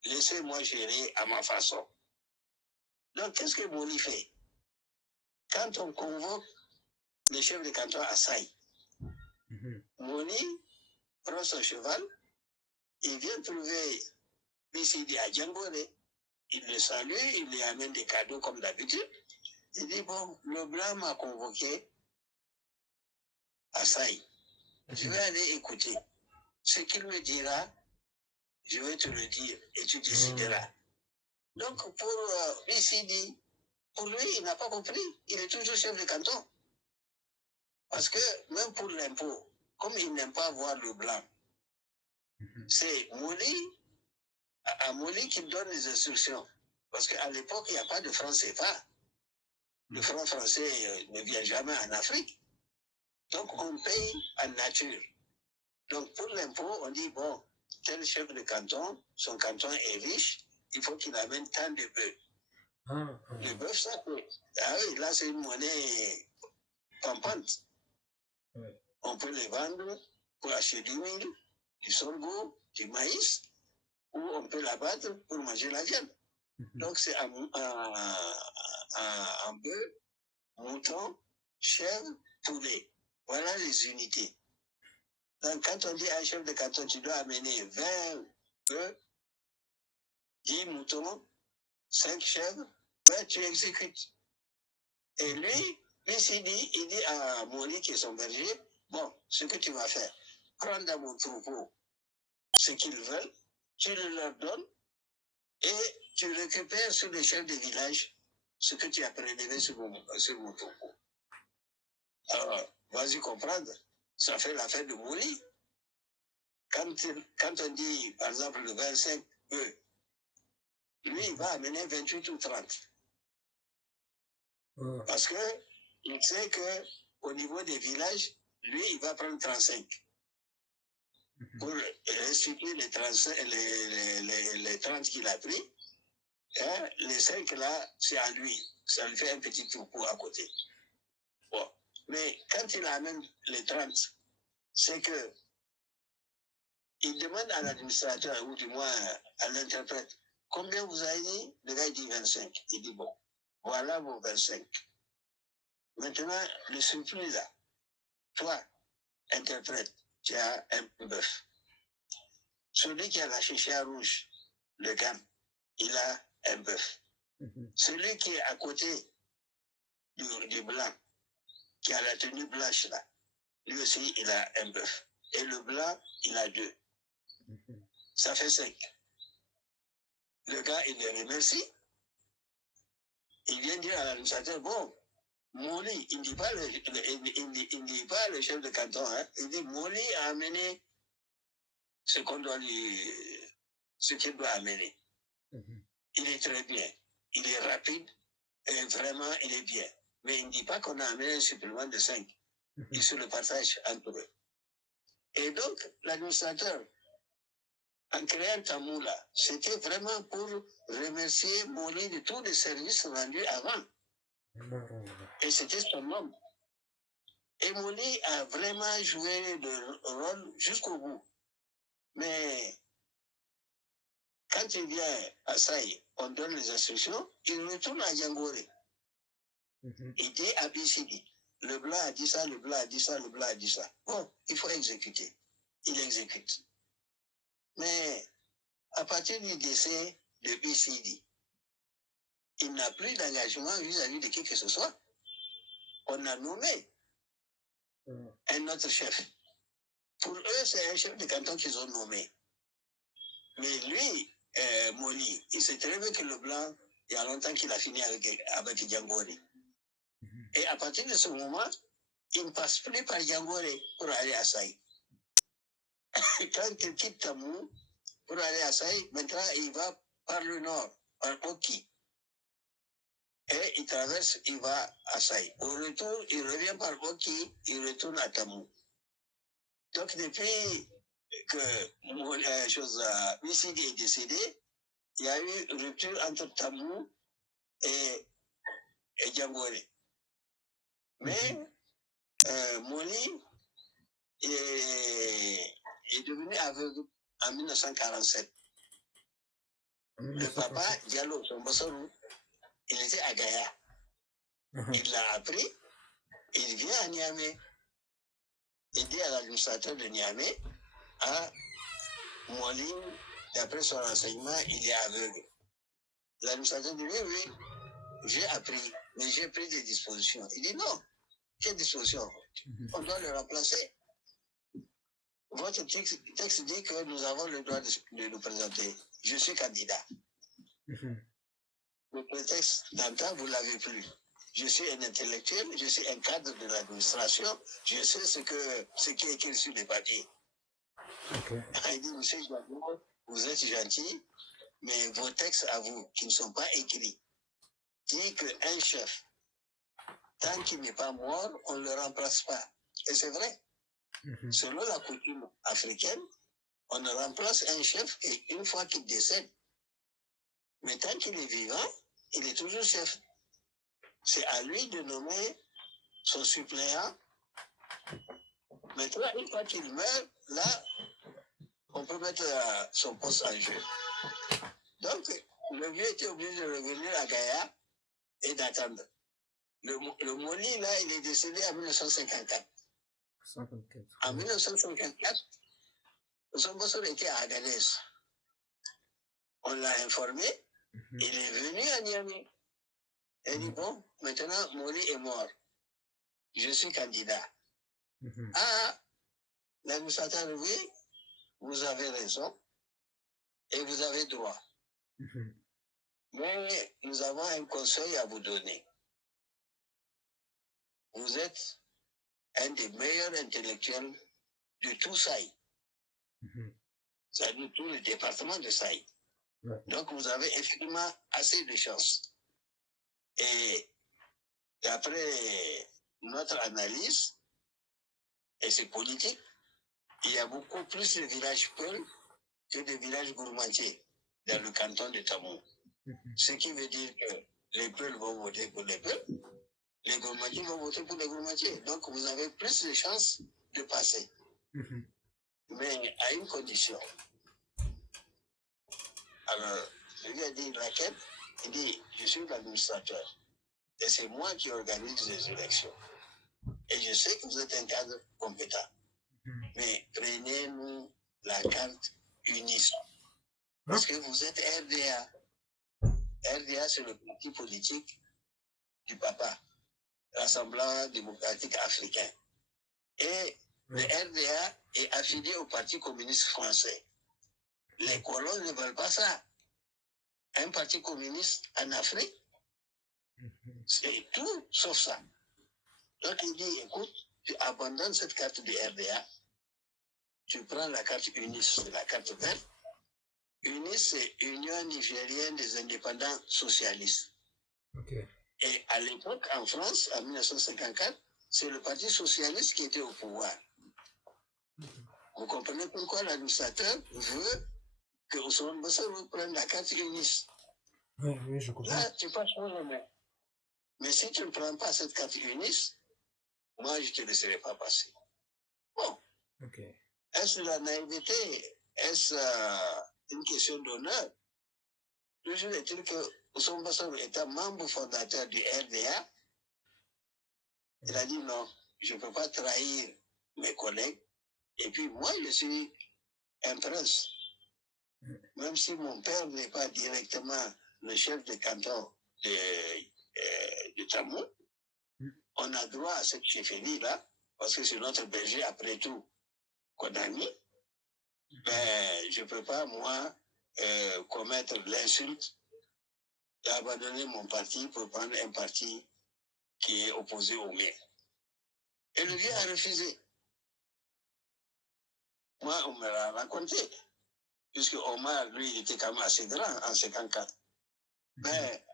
Laissez-moi gérer à ma façon. Donc, qu'est-ce que Moli fait? Quand on convoque le chef de canton à Saï, Moli prend son cheval, il vient trouver BCD à Djangoré, il le salue, il lui amène des cadeaux comme d'habitude. Il dit, bon, le blanc m'a convoqué à Saï. Je vais aller écouter. Ce qu'il me dira, je vais te le dire et tu décideras. Donc, pour BCD, pour lui, il n'a pas compris. Il est toujours chef de canton. Parce que même pour l'impôt, comme il n'aime pas voir le blanc, c'est Moli, à Moli qui donne les instructions. Parce qu'à l'époque, il n'y a pas de franc CFA. Le franc français ne vient jamais en Afrique. Donc, on paye en nature. Donc, pour l'impôt, on dit, bon, tel chef de canton, son canton est riche, il faut qu'il amène tant de bœufs. Le bœuf, ça peut. Ah oui, là, c'est une monnaie pampante. On peut les vendre pour acheter du mil, du sorgho, du maïs, ou on peut l'abattre pour manger la viande. Donc, c'est un bœuf, mouton, chèvre, poulet. Voilà les unités. Donc, quand on dit à un chef de canton, tu dois amener 20 bœufs, 10 moutons, 5 chèvres, ben, tu exécutes. Et lui, il dit à Moli, qui est son berger, bon, ce que tu vas faire, prends dans mon troupeau ce qu'ils veulent, tu le leur donnes, et tu récupères sur les chefs des villages ce que tu as prélevé sur mon troupeau. Alors, vas-y comprendre, ça fait l'affaire de Moli. Quand on dit, par exemple, le 25 bœufs, lui, il va amener 28 ou 30. Parce que il sait qu'au niveau des villages, lui, il va prendre 35. Pour restituer les 30 qu'il a pris, hein, les 5 là, c'est à lui. Ça lui fait un petit troupeau à côté. Bon. Mais quand il amène les 30, c'est que il demande à l'administrateur, ou du moins à l'interprète, combien vous avez dit? Le gars, il dit 25. Il dit, bon, voilà vos 25. Maintenant, le surplus là, toi, interprète, tu as un bœuf. Celui qui a la chicha rouge, le gamme, il a un bœuf. Celui qui est à côté du blanc, qui a la tenue blanche là, lui aussi, il a un bœuf. Et le blanc, il a 2. Ça fait 5. Le gars, il le remercie. Il vient dire à l'administrateur, bon, Moli, il ne dit pas le chef de canton, hein. Il dit, Moli a amené ce qu'il doit amener. Il est très bien. Il est rapide. Et vraiment, il est bien. Mais il ne dit pas qu'on a amené un supplément de 5. Il se le partage entre eux. Et donc, l'administrateur, en créant Tamoula, c'était vraiment pour remercier Moli de tous les services rendus avant. Et c'était son homme. Et Moli a vraiment joué le rôle jusqu'au bout. Mais quand il vient à Saï, on donne les instructions, il retourne à Djangoré. Il dit à BCD, le blanc a dit ça, le blanc a dit ça, le blanc a dit ça. Bon, il faut exécuter. Il exécute. Mais à partir du décès de BCD, il n'a plus d'engagement vis-à-vis de qui que ce soit. On a nommé un autre chef. Pour eux, c'est un chef de canton qu'ils ont nommé. Mais lui, Moli, il sait très bien que le blanc, il y a longtemps qu'il a fini avec Djangoré. Et à partir de ce moment, il ne passe plus par Djangoré pour aller à Saï. Quand il quitte Tamou pour aller à Saï, maintenant il va par le nord, par Oki. Et il traverse, il va à Saï. Au retour, il revient par Oki, il retourne à Tamou. Donc depuis que Missidi est décédé, il y a eu une rupture entre Tamou et Djangoré. Mais Moli est devenu aveugle en 1947. Le papa, Diallo, son Bossorou, il était à Gaïa. Il l'a appris, il vient à Niamey. Il dit à l'administrateur de Niamey, ah, Moline, d'après son renseignement, il est aveugle. L'administrateur dit, oui, oui, j'ai appris, mais j'ai pris des dispositions. Il dit, non, quelle disposition? On doit le remplacer. Votre texte dit que nous avons le droit de nous présenter. Je suis candidat. Le prétexte d'antan, vous ne l'avez plus. Je suis un intellectuel, je suis un cadre de l'administration, je sais ce qui est écrit sur les papiers. Okay. Il dit, monsieur Joanneau, vous êtes gentil, mais vos textes à vous, qui ne sont pas écrits, disent qu'un chef, tant qu'il n'est pas mort, on ne le remplace pas. Et c'est vrai. Selon la coutume africaine, on ne remplace un chef qu'une fois qu'il décède. Mais tant qu'il est vivant, il est toujours chef. C'est à lui de nommer son suppléant. Maintenant, une fois qu'il meurt, là, on peut mettre son poste en jeu. Donc, le vieux était obligé de revenir à Gaïa et d'attendre. Le Moli, là, il est décédé en 1954. En 1954, son boss était à Agadez. On l'a informé, il est venu à Niamey. Il dit, bon, maintenant, Moli est mort. Je suis candidat. Ah, l'administrateur, oui, vous avez raison et vous avez droit. Mais nous avons un conseil à vous donner. Vous êtes un des meilleurs intellectuels de tout Saï. C'est-à-dire tout le département de Saï. Donc vous avez effectivement assez de chance. Et d'après notre analyse, et c'est politique, il y a beaucoup plus de villages peuls que de villages gourmandiers dans le canton de Tamou. Ce qui veut dire que les peuls vont voter pour les peuls, les gourmandiers vont voter pour les gourmandiers. Donc vous avez plus de chances de passer. Mais à une condition. Alors, je lui ai dit laquelle? Il dit, je suis l'administrateur. Et c'est moi qui organise les élections. Et je sais que vous êtes un cadre compétent. Mais prenez-nous la carte UNIS. Parce que vous êtes RDA. RDA, c'est le parti politique du papa, Rassemblement démocratique africain. Et le RDA est affilié au Parti communiste français. Les colons ne veulent pas ça. Un parti communiste en Afrique, c'est tout sauf ça. Donc il dit, écoute, tu abandonnes cette carte du RDA, tu prends la carte UNIS, la carte verte. UNIS, c'est Union nigérienne des indépendants socialistes. Okay. Et à l'époque, en France, en 1954, c'est le Parti socialiste qui était au pouvoir. Vous comprenez pourquoi l'administrateur veut que Ousmane Bassirou prenne la carte UNIS. Oui, je comprends. Là, tu passes pour le maire. Mais si tu ne prends pas cette carte UNIS, moi, je ne te laisserai pas passer. Bon. Okay. Est-ce la naïveté? Est-ce une question d'honneur? Toujours est-il que Ousmane Bassirou étant membre fondateur du RDA, il a dit non, je ne peux pas trahir mes collègues. Et puis moi, je suis un prince. Même si mon père n'est pas directement le chef de canton de Tamou, on a droit à cette chefferie-là, parce que c'est notre berger après tout qu'on a mis. Ben, je ne peux pas, moi, commettre l'insulte et abandonner mon parti pour prendre un parti qui est opposé au mien. Et le vieux a refusé. Moi, on me l'a raconté, puisque Omar, lui, il était quand même assez grand en 54. Mais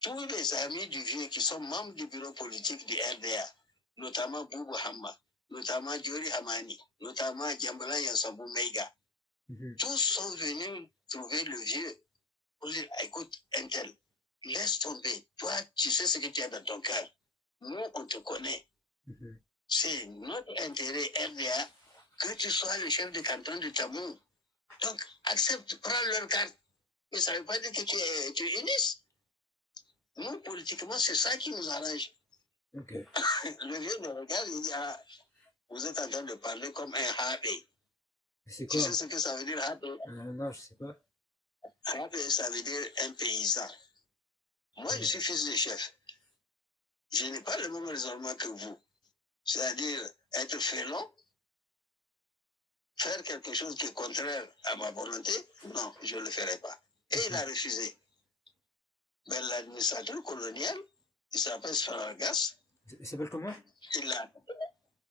tous les amis du vieux qui sont membres du bureau politique du RDA, notamment Boubou Hamma, notamment Diori Hamani, notamment Djambala Yansabou Meiga, tous sont venus trouver le vieux pour dire, écoute, Intel, laisse tomber. Toi, tu sais ce que tu as dans ton cœur. Nous, on te connaît. C'est notre intérêt RDA que tu sois le chef de canton de Tamou. Donc, accepte, prends leur carte. Mais ça ne veut pas dire que tu es UNIS. Nous, politiquement, c'est ça qui nous arrange. Ok. Le vieux me regarde, il dit, ah, vous êtes en train de parler comme un happé. C'est Tu quoi? sais ce que ça veut dire happé? Non, je sais pas. Happé, ça veut dire un paysan. Moi, je suis fils de chef. Je n'ai pas le même raisonnement que vous. C'est-à-dire être félon, faire quelque chose qui est contraire à ma volonté, non, je ne le ferai pas. Et il a refusé. Mais l'administrateur colonial, il s'appelle Sparlargas. Il s'appelle comment? Il a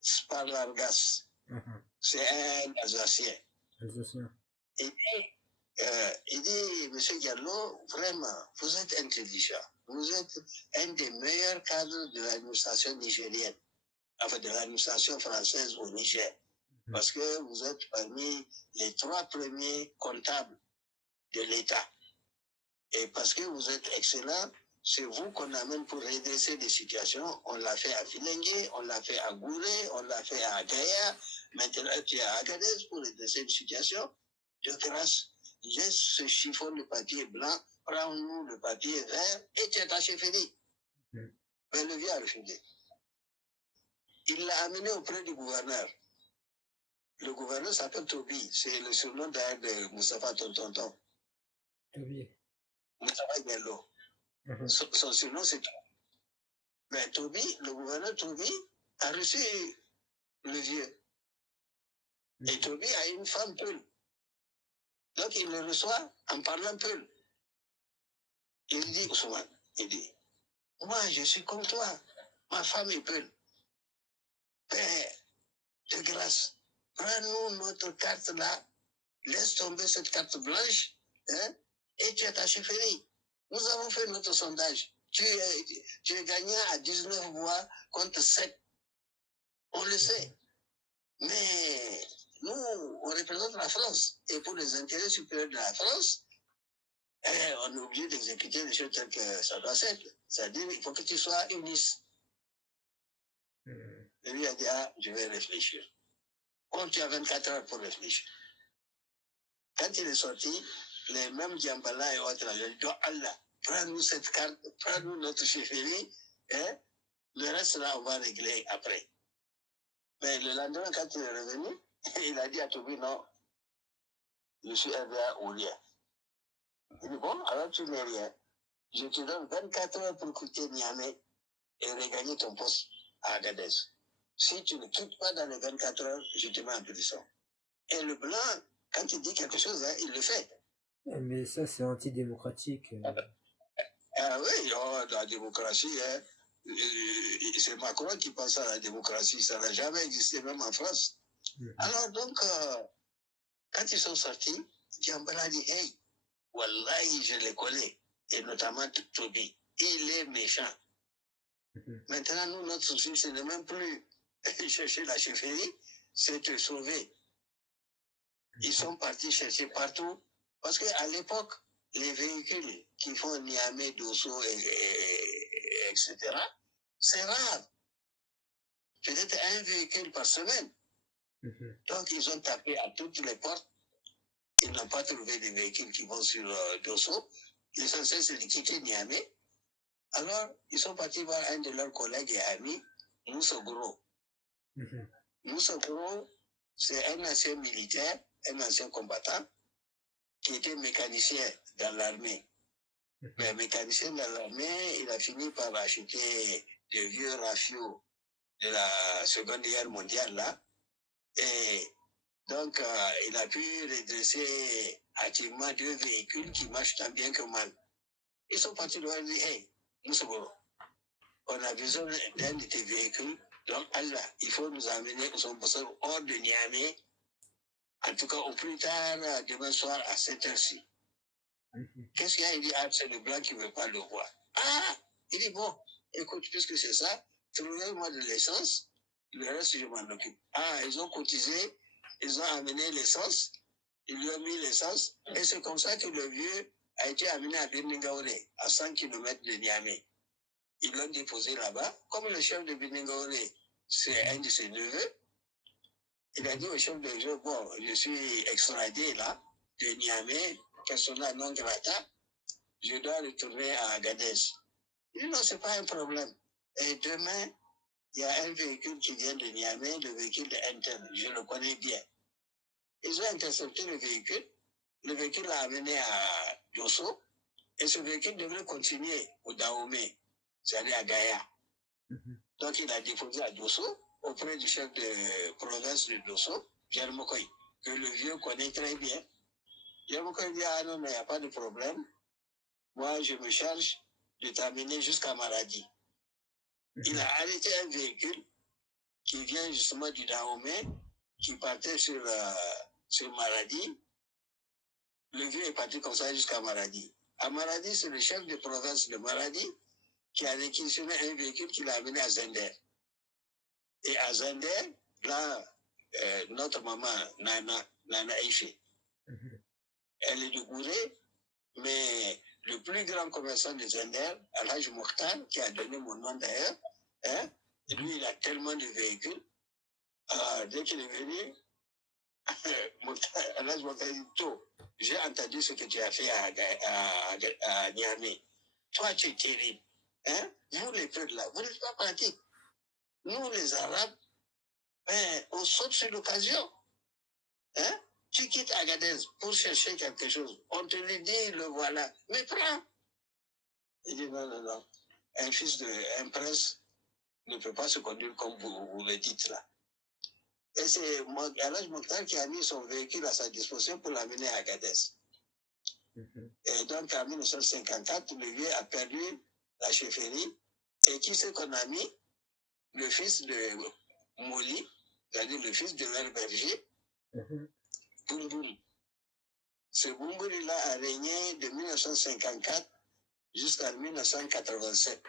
Sparlargas. C'est un Alsacien. Alsacien. Il dit, Monsieur Diallo, vraiment, vous êtes intelligent. Vous êtes un des meilleurs cadres de l'administration nigérienne, enfin de l'administration française au Niger. Parce que vous êtes parmi les 3 premiers comptables de l'État. Et parce que vous êtes excellent, c'est vous qu'on amène pour redresser des situations. On l'a fait à Filengue, on l'a fait à Gouré, on l'a fait à Gaïa. Maintenant, tu es à Agadez pour redresser une situation. De grâce, laisse ce chiffon de papier blanc, prends-nous le papier vert et tu es ta chefferie. Mais le vieux a refusé. Il l'a amené auprès du gouverneur. Le gouverneur s'appelle Tobi, c'est le surnom d'ailleurs de Moustapha Tontonton. Tobi. Moustapha Bello. Son surnom c'est Tobi. Mais Tobi, le gouverneur Tobi, a reçu le vieux. Et Tobi a une femme peule. Donc il le reçoit en parlant peule. Il dit, Ousmane, il dit, moi je suis comme toi, ma femme est peule. Père, de grâce, prends-nous notre carte là, laisse tomber cette carte blanche, hein, et tu es ta chefferie. Nous avons fait notre sondage. Tu es gagnant à 19 voix contre 7. On le sait. Mais nous, on représente la France. Et pour les intérêts supérieurs de la France, on est obligé d'exécuter les choses telles que ça doit être. C'est-à-dire qu'il faut que tu sois unisse. Et lui a dit, ah, je vais réfléchir. Quand tu as 24 heures pour réfléchir. Quand il est sorti, les mêmes Djambala et autres, ils disent, Allah, prends-nous cette carte, prends-nous notre chefferie, hein? Le reste là, on va régler après. Mais le lendemain, quand il est revenu, il a dit à Tobi, non, je suis RDA ou rien. Il dit, bon, alors tu n'es rien. Je te donne 24 heures pour quitter Niamey et regagner ton poste à Agadez. Si tu ne quittes pas dans les 24 heures, je te mets en prison. Et le blanc, quand il dit quelque chose, hein, il le fait. Mais ça, c'est antidémocratique. Ah oui, oh, la démocratie, hein. C'est Macron qui pense à la démocratie. Ça n'a jamais existé, même en France. Alors, donc, quand ils sont sortis, Djambala dit, hey, wallahi, je les connais. Et notamment Tobi. Il est méchant. Maintenant, nous, notre souci, ce n'est même plus chercher la chefferie, c'est te sauver. Ils sont partis chercher partout. Parce qu'à l'époque, les véhicules qui font Niamey, Dosso, etc., c'est rare. Peut-être un véhicule par semaine. Donc, ils ont tapé à toutes les portes. Ils n'ont pas trouvé de véhicules qui vont sur Dosso. L'essentiel, c'est de quitter Niamey. Alors, ils sont partis voir un de leurs collègues et amis, Moussa Gouro. Moussa Gouro, c'est un ancien militaire, un ancien combattant, qui était mécanicien dans l'armée. Mais mécanicien dans l'armée, il a fini par acheter des vieux rafios de la Seconde Guerre mondiale, là. Et donc, il a pu redresser activement 2 véhicules qui marchent tant bien que mal. Ils sont partis loin et disent, hey, Moussa Gouro, on a besoin d'un de tes véhicules. Donc, Allah, il faut nous amener hors de Niamey, en tout cas au plus tard, demain soir à 7 heures-ci. Qu'est-ce qu'il y a? Il dit, ah, c'est le blanc qui ne veut pas le voir. Ah, il dit, bon, écoute, puisque c'est ça, trouvez-moi de l'essence, le reste, je m'en occupe. Ah, ils ont cotisé, ils ont amené l'essence, ils lui ont mis l'essence, et c'est comme ça que le vieux a été amené à Birningaure, à 100 km de Niamey. Ils l'ont déposé là-bas. Comme le chef de Birningaure, c'est un de ses neveux, il a dit au chef de jeu, bon, je suis extradé là, de Niamey, persona non grata, je dois retourner à Agadez. Il dit non, ce n'est pas un problème. Et demain, il y a un véhicule qui vient de Niamey, le véhicule de Intel, je le connais bien. Ils ont intercepté le véhicule l'a amené à Dosso, et ce véhicule devrait continuer au Dahomey, c'est-à-dire à Gaïa. Donc il a déposé à Dosso, auprès du chef de province de Dosso, Germokoy, que le vieux connaît très bien. Germokoy dit, ah non, mais il n'y a pas de problème. Moi, je me charge de t'amener jusqu'à Maradi. Il a arrêté un véhicule qui vient justement du Dahomey, qui partait sur Maradi. Le vieux est parti comme ça jusqu'à Maradi. À Maradi, c'est le chef de province de Maradi qui a réquisitionné un véhicule qui l'a amené à Zender. Et à Zender, là, notre maman, Nana Eife, elle est de Gouré, mais le plus grand commerçant de Zender, Alhaj Mokhtar, qui a donné mon nom d'ailleurs, hein, lui, il a tellement de véhicules. Dès qu'il est venu, Alhaj Mokhtar dit, j'ai entendu ce que tu as fait à Niamey. Toi, tu es terrible. Hein? Vous, les peuples là, vous n'êtes pas pratiques. Nous, les Arabes, on saute sur l'occasion. Hein? Tu quittes Agadez pour chercher quelque chose. On te le dit, le voilà. Mais prends. Il dit non, non, non. Un prince ne peut pas se conduire comme vous le dites là. Et c'est Alhaj Mokhtar qui a mis son véhicule à sa disposition pour l'amener à Agadez. Et donc, en 1954, le vieux a perdu la chefferie. Et qui c'est qu'on a mis? Le fils de Moli, c'est-à-dire le fils de leur berger, Boumboury. Ce Boumboury-là a régné de 1954 jusqu'à 1987.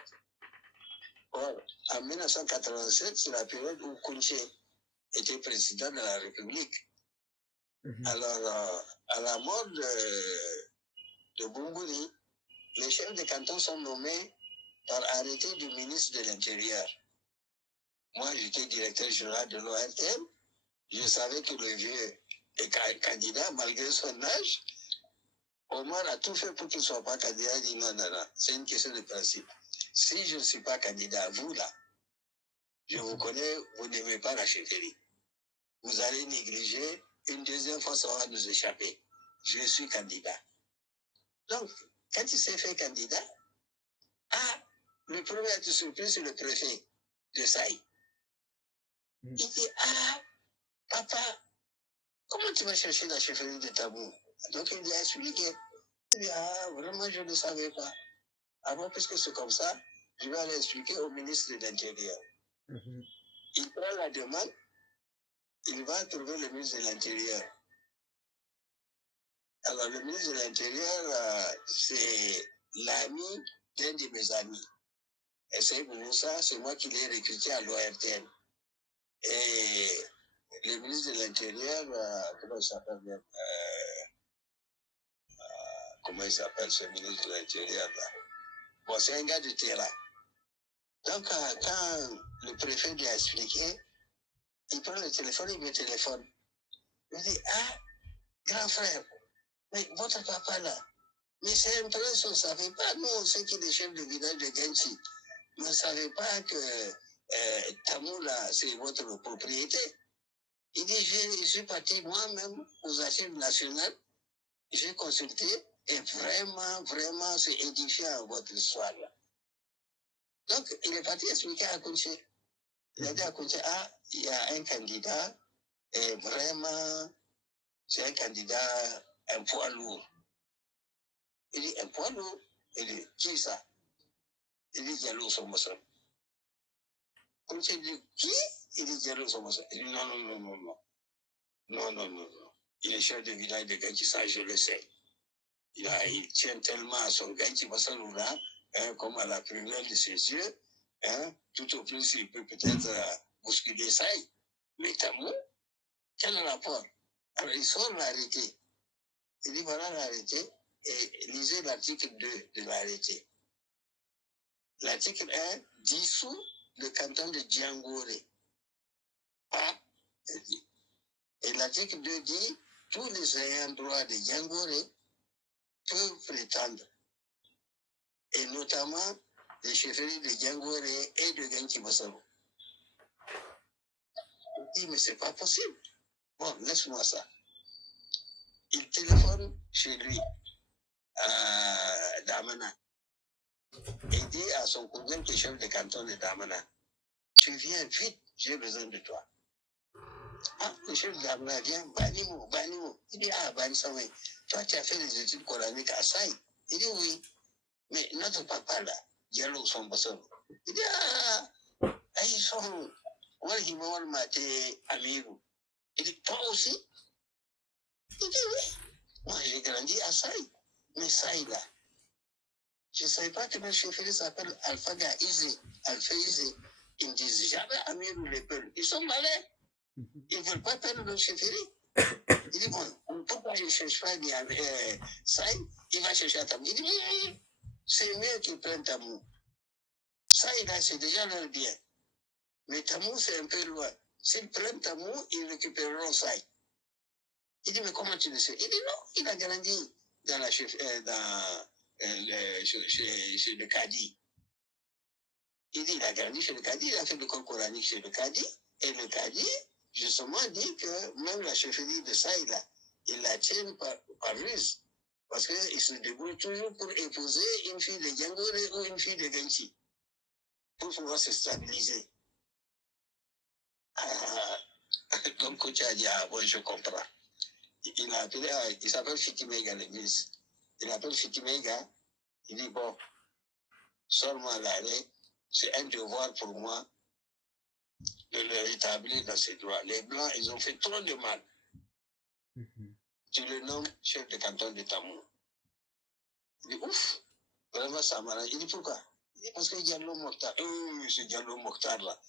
Or, en 1987, c'est la période où Kounché était président de la République. Alors, à la mort de Boumboury, les chefs de canton sont nommés par arrêté du ministre de l'Intérieur. Moi, j'étais directeur général de l'ORTM. Je savais que le vieux est candidat malgré son âge. Omar a tout fait pour qu'il ne soit pas candidat. Il dit non, non, non, c'est une question de principe. Si je ne suis pas candidat, vous là, je vous connais, vous n'aimez pas la chefferie. Vous allez négliger, une deuxième fois, ça va nous échapper. Je suis candidat. Donc, quand il s'est fait candidat, le premier à être surpris, c'est le préfet de Saï. Il dit, papa, comment tu vas chercher la chefferie de Tabou? Donc il lui a expliqué. Il dit, vraiment, je ne savais pas. Avant, puisque c'est comme ça, je vais aller expliquer au ministre de l'Intérieur. Il prend la demande, il va trouver le ministre de l'Intérieur. Alors, le ministre de l'Intérieur, c'est l'ami d'un de mes amis. Et c'est Moussa, c'est moi qui l'ai recruté à l'ORTN. Et le ministre de l'Intérieur, comment il s'appelle bien? Comment il s'appelle ce ministre de l'Intérieur là? Bon, c'est un gars de terrain. Donc, quand le préfet lui a expliqué, il prend le téléphone, il me téléphone. Il me dit, grand frère, mais votre papa là, mais c'est un prince, on ne savait pas. Nous, on sait qu'il est chef de village de Genchi. On ne savait pas que Tamou là, c'est votre propriété. Il dit, je suis parti moi-même aux archives nationales, j'ai consulté, et vraiment, vraiment, c'est édifiant votre histoire là. Donc, il est parti expliquer à Kounché. Il a dit à Kounché, il y a un candidat, et vraiment, c'est un candidat, un poids lourd. Il dit, un poids lourd? Il dit, qui est ça? Il dit, Diallo Somoson. Kounché dit, qui? Il dit, Diallo Somoson. Il dit, non, non, non, non, non. Non, non, non, non. Il est chef de village de Gaïtissa, je le sais. Il tient tellement à son Gaïtissa là, comme à la prunelle de ses yeux, tout au plus, il peut peut-être bousculer ça. Mais Tamou, quel rapport? Alors, il sort l'arrêté. Il dit, voilà l'arrêté, et lisez l'article 2 de l'arrêté. L'article 1 dissout le canton de Djangoré. Et l'article 2 dit, tous les ayants droit de Djangoré peuvent prétendre, et notamment les chefferies de Djangore et de Genki Bassaro. Il dit, mais c'est pas possible. Bon, laisse-moi ça. Il téléphone chez lui, à Damana. Il dit à son cousin qui est chef de canton de Damana, tu viens vite, j'ai besoin de toi. Ah, le chef de Damana vient, Banimo. Il dit, ah, Banisawe, toi tu as fait les études coraniques à Saï. Il dit, oui, mais notre papa là, Diallo son bosson. Il dit, ah, ils sont, Walhimawal Mate Amirou. Il dit, toi aussi? Il dit, oui, moi j'ai grandi à Saï. Mais Saï là, je ne savais pas que notre chauffeur s'appelle Alphaga Izé, Alpha Izé. Ils me disent jamais Amirou les peuples. Ils sont malins. Ils ne veulent pas perdre leur chauffeur. Il dit, bon, pourquoi je ne cherche pas Saï? Il va chercher à Tamou. Il dit, oui, c'est mieux qu'ils prennent Tamou. Saï là, c'est déjà leur bien. Mais Tamou, c'est un peu loin. S'ils prennent Tamou, ils récupéreront Saï. Il dit, mais comment tu le sais? Il dit, non, il a grandi dans la chez le Kadi. Il dit, il a grandi chez le Kadi, il a fait l'école coranique chez le Kadi. Et le Kadi, justement, dit que même la chefferie de Saïla, il la tient par ruse. Parce qu'il se débrouille toujours pour épouser une fille de Djangore ou une fille de Genchi. Pour pouvoir se stabiliser. Ah, donc, Coach a dit, ah, bon, je comprends. Il a appelé, il s'appelle Fitimega, l'église. Il appelle Fitimega, il dit, bon, sors-moi l'arrêt, c'est un devoir pour moi de le rétablir dans ses droits. Les Blancs, ils ont fait trop de mal. Tu le nommes chef de canton de Tamou. Il dit, ouf, vraiment ça m'arrange. Il dit, pourquoi? Il dit, parce que Diallo Mokhtar, ce Diallo Mokhtar là,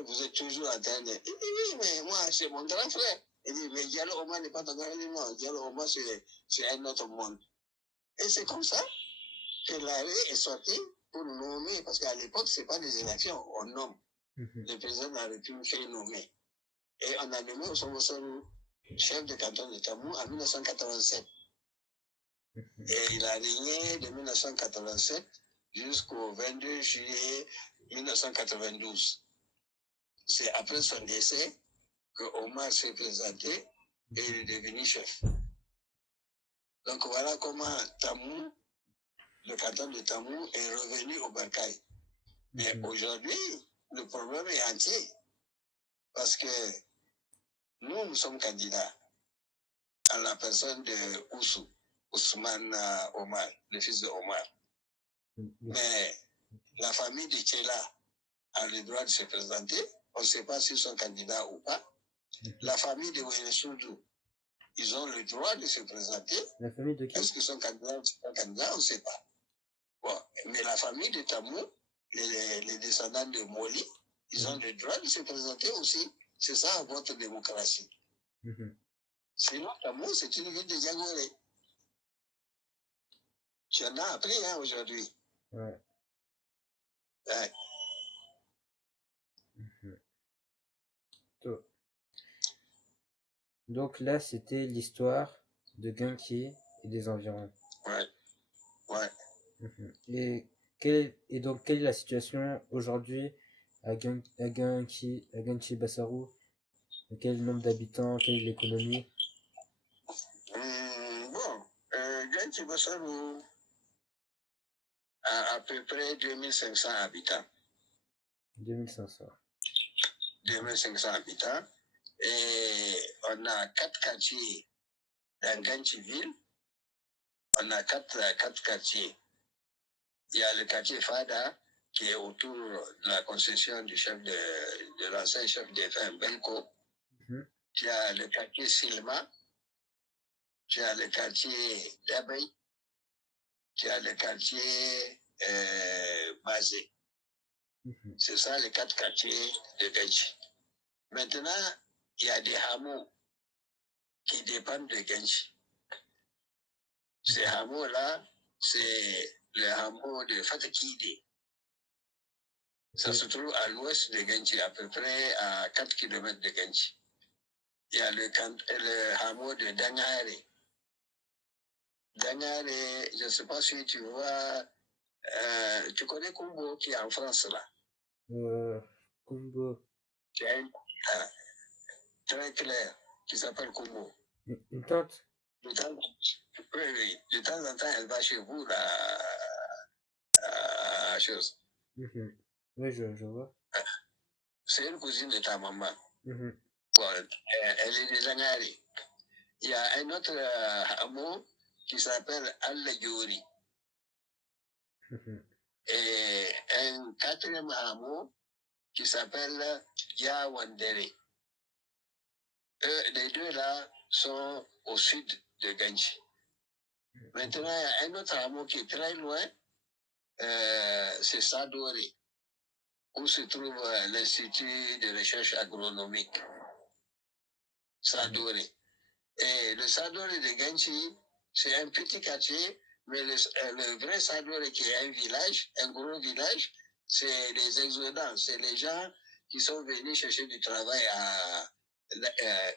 vous êtes toujours en train de... Il dit, oui, mais moi, c'est mon grand frère. Il dit, mais Diallo Omar n'est pas ton grand frère. Il dit, non, Diallo Omar, c'est un autre monde. Et c'est comme ça que l'arrêt est sorti pour nommer, parce qu'à l'époque, ce n'est pas des élections, on nomme. Le président de la République fait nommer. Et on a nommé son chef de canton de Tamou en 1987. Et il a régné de 1987 jusqu'au 22 juillet 1992. C'est après son décès que Omar s'est présenté et il est devenu chef. Donc voilà comment Tamou, le canton de Tamou, est revenu au Barkaï. Mais aujourd'hui, le problème est entier. Parce que nous sommes candidats à la personne de Ousmane Omar, le fils de Omar. Mais la famille de Tchela a le droit de se présenter. On ne sait pas s'ils sont candidats ou pas. La famille de Ouénesoudou, ils ont le droit de se présenter. La famille de qui? Est-ce qu'ils sont candidats ou pas candidats? On ne sait pas. Bon. Mais la famille de Tamou, les descendants de Moli, ils ont le droit de se présenter aussi. C'est ça votre démocratie. Sinon, Tamou, c'est une ville de Djangore. Tu en as appris aujourd'hui. Ouais. Ouais. Donc là, c'était l'histoire de Genki et des environs. Ouais. Ouais. Et donc, quelle est la situation aujourd'hui à Genki Bassarou? Quel nombre d'habitants? Quelle est l'économie? Bon, Genki Bassarou a à peu près 2500 habitants. 2500. 2500 habitants. Et on a 4 quartiers dans Genki ville. On a 4 quartiers. Il y a le quartier Fada, qui est autour de la concession du chef de l'ancien chef d'État Benko. Tu as le quartier Silma, tu as le quartier Dabay, tu as le quartier Bazé. C'est ça les 4 quartiers de Genchi. Maintenant, il y a des hameaux qui dépendent de Genchi. Ces hameaux-là, c'est le hameau de Fatakide. Ça se trouve à l'ouest de Genchi, à peu près à 4 km de Genchi. Il y a le hameau de Dangare. Dangare, je ne sais pas si tu vois Tu connais Kumbo qui est en France là? Kumbo. Qui a une très clair qui s'appelle Kumbo. Une tante? Oui, oui. De temps en temps, elle va chez vous, la chose. Oui, je vois. C'est une cousine de ta maman. Mhm. Bon, elle est des Angari. Il y a un autre hameau qui s'appelle Al-Djouri. Et un quatrième hameau qui s'appelle Yawandere. Les deux là sont au sud de Ganchi. Maintenant, il y a un autre hameau qui est très loin, c'est Sadori, où se trouve l'Institut de recherche agronomique. Sadori. Et le Sadori de Ganchi, c'est un petit quartier, mais le vrai Sadori qui est un village, un gros village, c'est les exodants, c'est les gens qui sont venus chercher du travail à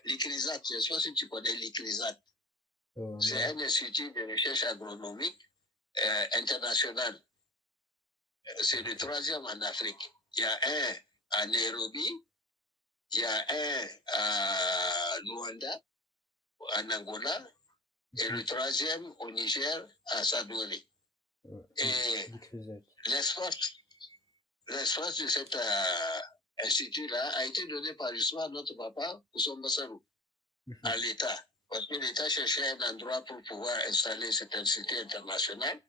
l'ICRISAT. Je ne sais pas si tu connais l'ICRISAT. C'est un institut de recherche agronomique international. C'est le troisième en Afrique. Il y a un à Nairobi, il y a un à Luanda, en Angola, et le troisième au Niger, à Sadori. Et l'espace de cet institut-là a été donné par justement notre papa, Ousmane Bassarou, à l'État. Parce que l'État cherchait un endroit pour pouvoir installer cet institut international.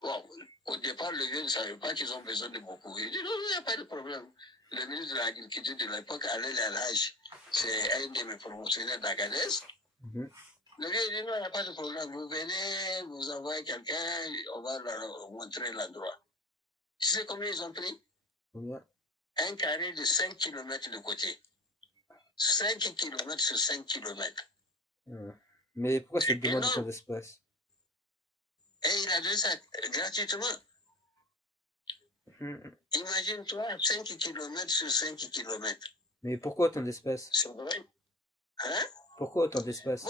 Bon, au départ, le vieux ne savait pas qu'ils ont besoin de beaucoup. Il dit non, il n'y a pas de problème. Le ministre de l'Agriculture de l'époque, Alain Lalage, c'est un de mes promotionnaires d'Agadez. Le vieux dit non, il n'y a pas de problème. Vous venez, vous envoyez quelqu'un, on va leur montrer l'endroit. Tu sais combien ils ont pris? Combien? Un carré de 5 km de côté. 5 km sur 5 km. Mais pourquoi cette demande autant d'espace? Et il a donné ça gratuitement. Imagine-toi 5 km sur 5 km. Mais pourquoi autant d'espace? C'est vrai. Hein? Pourquoi autant d'espace?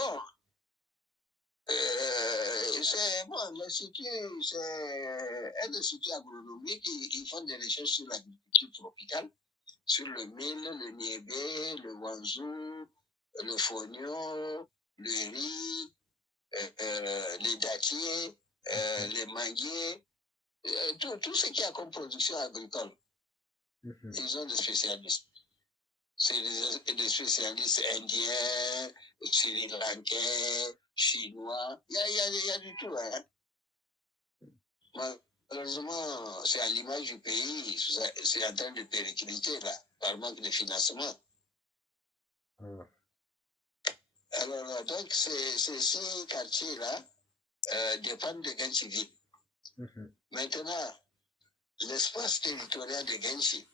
Bon, l'institut, c'est un institut agronomique. Ils font des recherches sur l'agriculture tropicale, sur le mil, le niébé, le wanzou, le fognon, le riz, les dattiers, les manguiers, tout ce qu'il y a comme production agricole. Ils ont des spécialistes. C'est des spécialistes indiens, sri-lankais, chinois. Il y a du tout. Hein. Malheureusement, c'est à l'image du pays, c'est en train de péricliter là, par manque de financement. Alors, donc, ces 6 quartiers-là dépendent de Ganchi. Maintenant, l'espace territorial de Ganchi,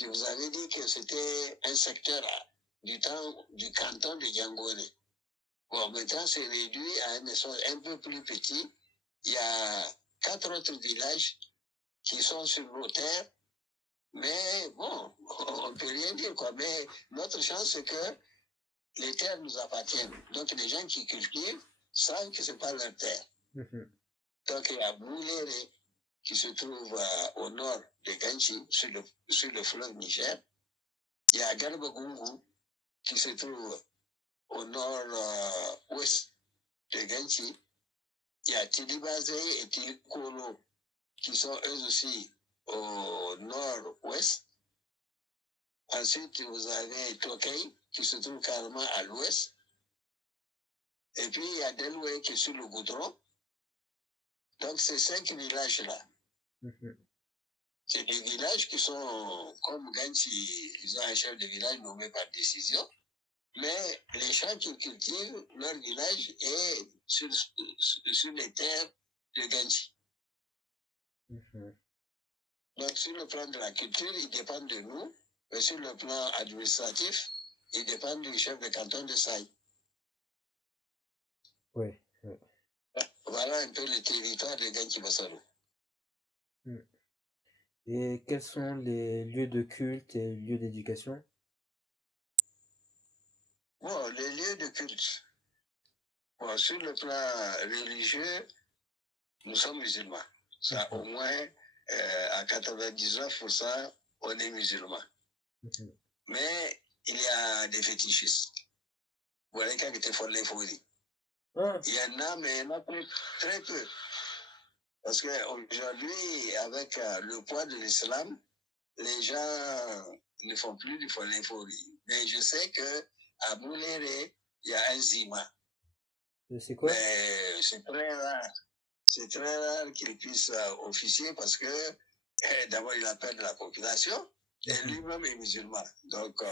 je vous avais dit que c'était un secteur du temps du canton de Yangone. Bon, maintenant, c'est réduit à un espace un peu plus petit. Il y a 4 autres villages qui sont sur nos terres. Mais bon, on ne peut rien dire, quoi. Mais notre chance, c'est que les terres nous appartiennent. Donc, les gens qui cultivent savent que ce n'est pas leur terre. Donc, il y a Bouléré, qui se trouve au nord de Ganchi, sur le fleuve Niger. Il y a Garbagungu, qui se trouve au nord-ouest de Ganchi. Il y a Tilibazé et Tilikolo, qui sont eux aussi au nord-ouest. Ensuite, vous avez Tokay, qui se trouve carrément à l'ouest. Et puis, il y a Deloué, qui est sur le goudron. Donc, ces 5 villages-là, c'est des villages qui sont, comme Ganchi, ils ont un chef de village nommé par décision. Mais les champs qu'ils cultivent, leur village est sur les terres de Ganchi. Donc, sur le plan de la culture, ils dépendent de nous. Mais sur le plan administratif, ils dépendent du chef de canton de Saï. Oui. Voilà un peu le territoire de Ganchi Bassaro. Et quels sont les lieux de culte et lieux d'éducation? Bon, les lieux de culte. Bon, sur le plan religieux, nous sommes musulmans. Ça, au moins, à 99%, on est musulman. Mais il y a des fétichistes. Voilà qui était fort l'euphorie. Il y en a, mais il y en a très peu. Parce qu'aujourd'hui, avec le poids de l'islam, les gens ne font plus du follet-folie. Mais je sais qu'à Bouléré, il y a un zima. C'est quoi? Mais c'est très rare. C'est très rare qu'il puisse officier parce que d'abord, il a peur de la population et lui-même est musulman. Donc,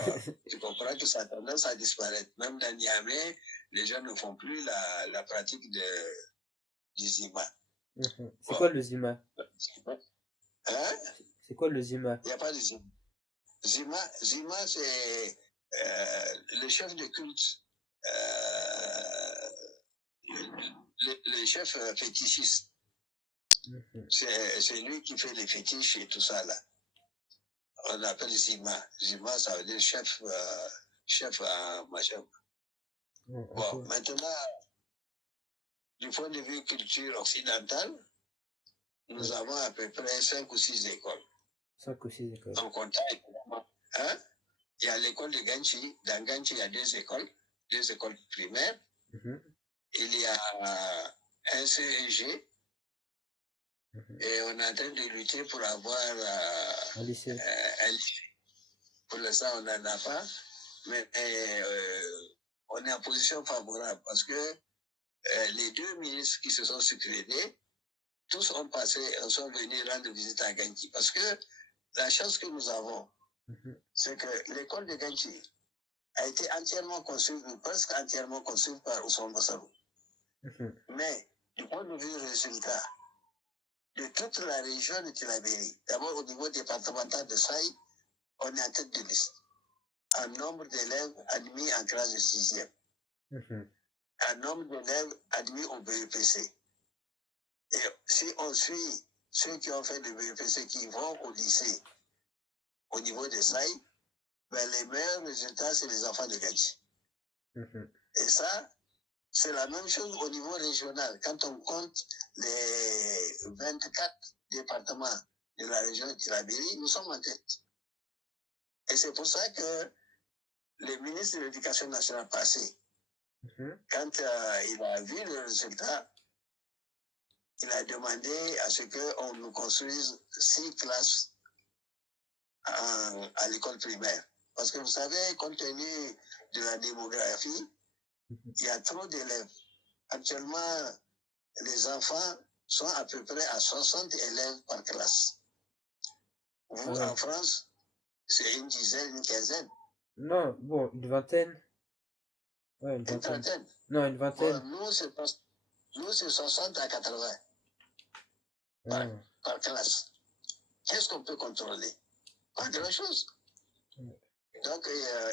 tu comprends que ça a tendance à disparaître. Même dans Niamey, les gens ne font plus la pratique du zima. C'est quoi le zima? Hein? C'est quoi le zima? Il n'y a pas de zima. Zima, c'est le chef de culte, le chef fétichiste. C'est lui qui fait les fétiches et tout ça là. On appelle Zima. Zima, ça veut dire chef machin. Bon, maintenant, du point de vue culture occidentale, nous avons à peu près 5 ou 6 écoles. 5 ou 6 écoles. On compte évidemment. Hein? Il y a l'école de Ganchi. Dans Ganchi, il y a 2 écoles primaires. Il y a un CEG. Et on est en train de lutter pour avoir un lycée. Pour l'instant, on n'en a pas. Mais on est en position favorable parce que les 2 ministres qui se sont succédés, tous sont venus rendre visite à Ganchi. Parce que la chance que nous avons, c'est que l'école de Ganchi a été entièrement construite, ou presque entièrement construite par Ousmane Bassarou. Mais du point de vue résultat, de toute la région de Tillabéri, d'abord au niveau départemental de Saï, on est en tête de liste. Un nombre d'élèves admis en classe de 6e. Un nombre d'élèves admis au BEPC. Et si on suit ceux qui ont fait le BEPC qui vont au lycée, au niveau de Saï, ben les meilleurs résultats, c'est les enfants de Ganchi. Et ça, c'est la même chose au niveau régional. Quand on compte les 24 départements de la région de Tillabéri, nous sommes en tête. Et c'est pour ça que le ministre de l'Éducation nationale passé, quand il a vu le résultat, il a demandé à ce qu'on nous construise 6 classes à l'école primaire. Parce que vous savez, compte tenu de la démographie, il y a trop d'élèves. Actuellement, les enfants sont à peu près à 60 élèves par classe. Vous, en France, c'est une dizaine, une quinzaine. Non, bon, une vingtaine. Ouais, une trentaine. Non, une vingtaine. Bon, nous, c'est 60 à 80 par classe. Qu'est-ce qu'on peut contrôler? Pas grand-chose. Donc,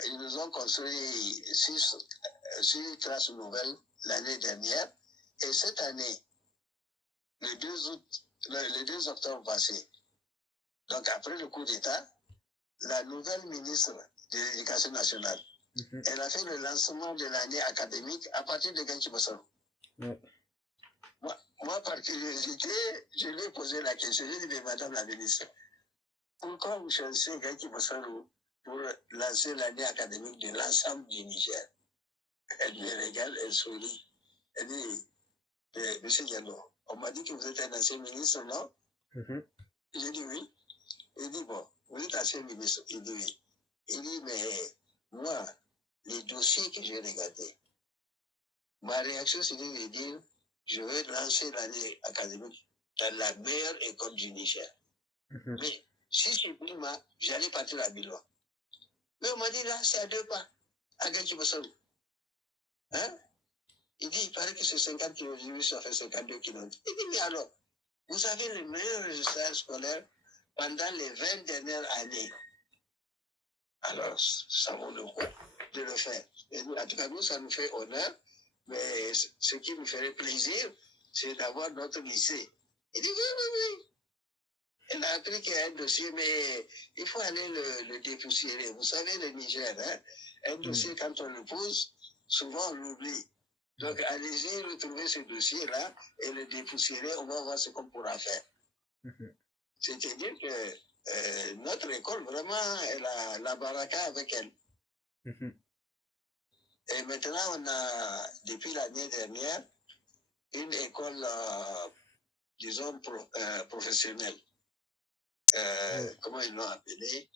ils nous ont construit 6 classes nouvelles l'année dernière. Et cette année, le 2 octobre passé, donc après le coup d'État, la nouvelle ministre de l'Éducation nationale, elle a fait le lancement de l'année académique à partir de Ganchi Bassarou. Moi, par curiosité, je lui ai posé la question. Je lui ai dit, mais madame la ministre, pourquoi vous choisissez Ganchi Bassarou pour lancer l'année académique de l'ensemble du Niger? Elle me regarde, elle sourit. Elle dit, monsieur Diallo, on m'a dit que vous êtes un ancien ministre, non? J'ai dit oui. Il dit, bon, vous êtes ancien ministre. Il dit oui. Il dit, mais moi, les dossiers que j'ai regardés, ma réaction, c'était de dire, je vais lancer l'année académique dans la meilleure école du Niger. Mais si c'est Blima, j'allais partir à Bilois. Mais on m'a dit, là, c'est à 2 pas, à Ganchi-Bassarou. Hein? Il dit, il paraît que c'est 50 km, ça fait 52 km. Il dit, mais alors, vous avez le meilleur résultat scolaire pendant les 20 dernières années. Alors, ça vaut le coup de le faire. Et en tout cas, nous, ça nous fait honneur. Mais ce qui nous ferait plaisir, c'est d'avoir notre lycée. Il dit, oui, oui, oui. Elle a appris qu'il y a un dossier, mais il faut aller le dépoussiérer. Vous savez, le Niger, hein, un dossier, quand on le pose, souvent on l'oublie. Donc, allez-y retrouver ce dossier-là et le dépoussiérer. On va voir ce qu'on pourra faire. Mhm. C'est-à-dire que notre école, vraiment, elle a la baraka avec elle. Mhm. Et maintenant, on a, depuis l'année dernière, une école, disons, professionnelle. Ouais. Comment ils l'ont appelé?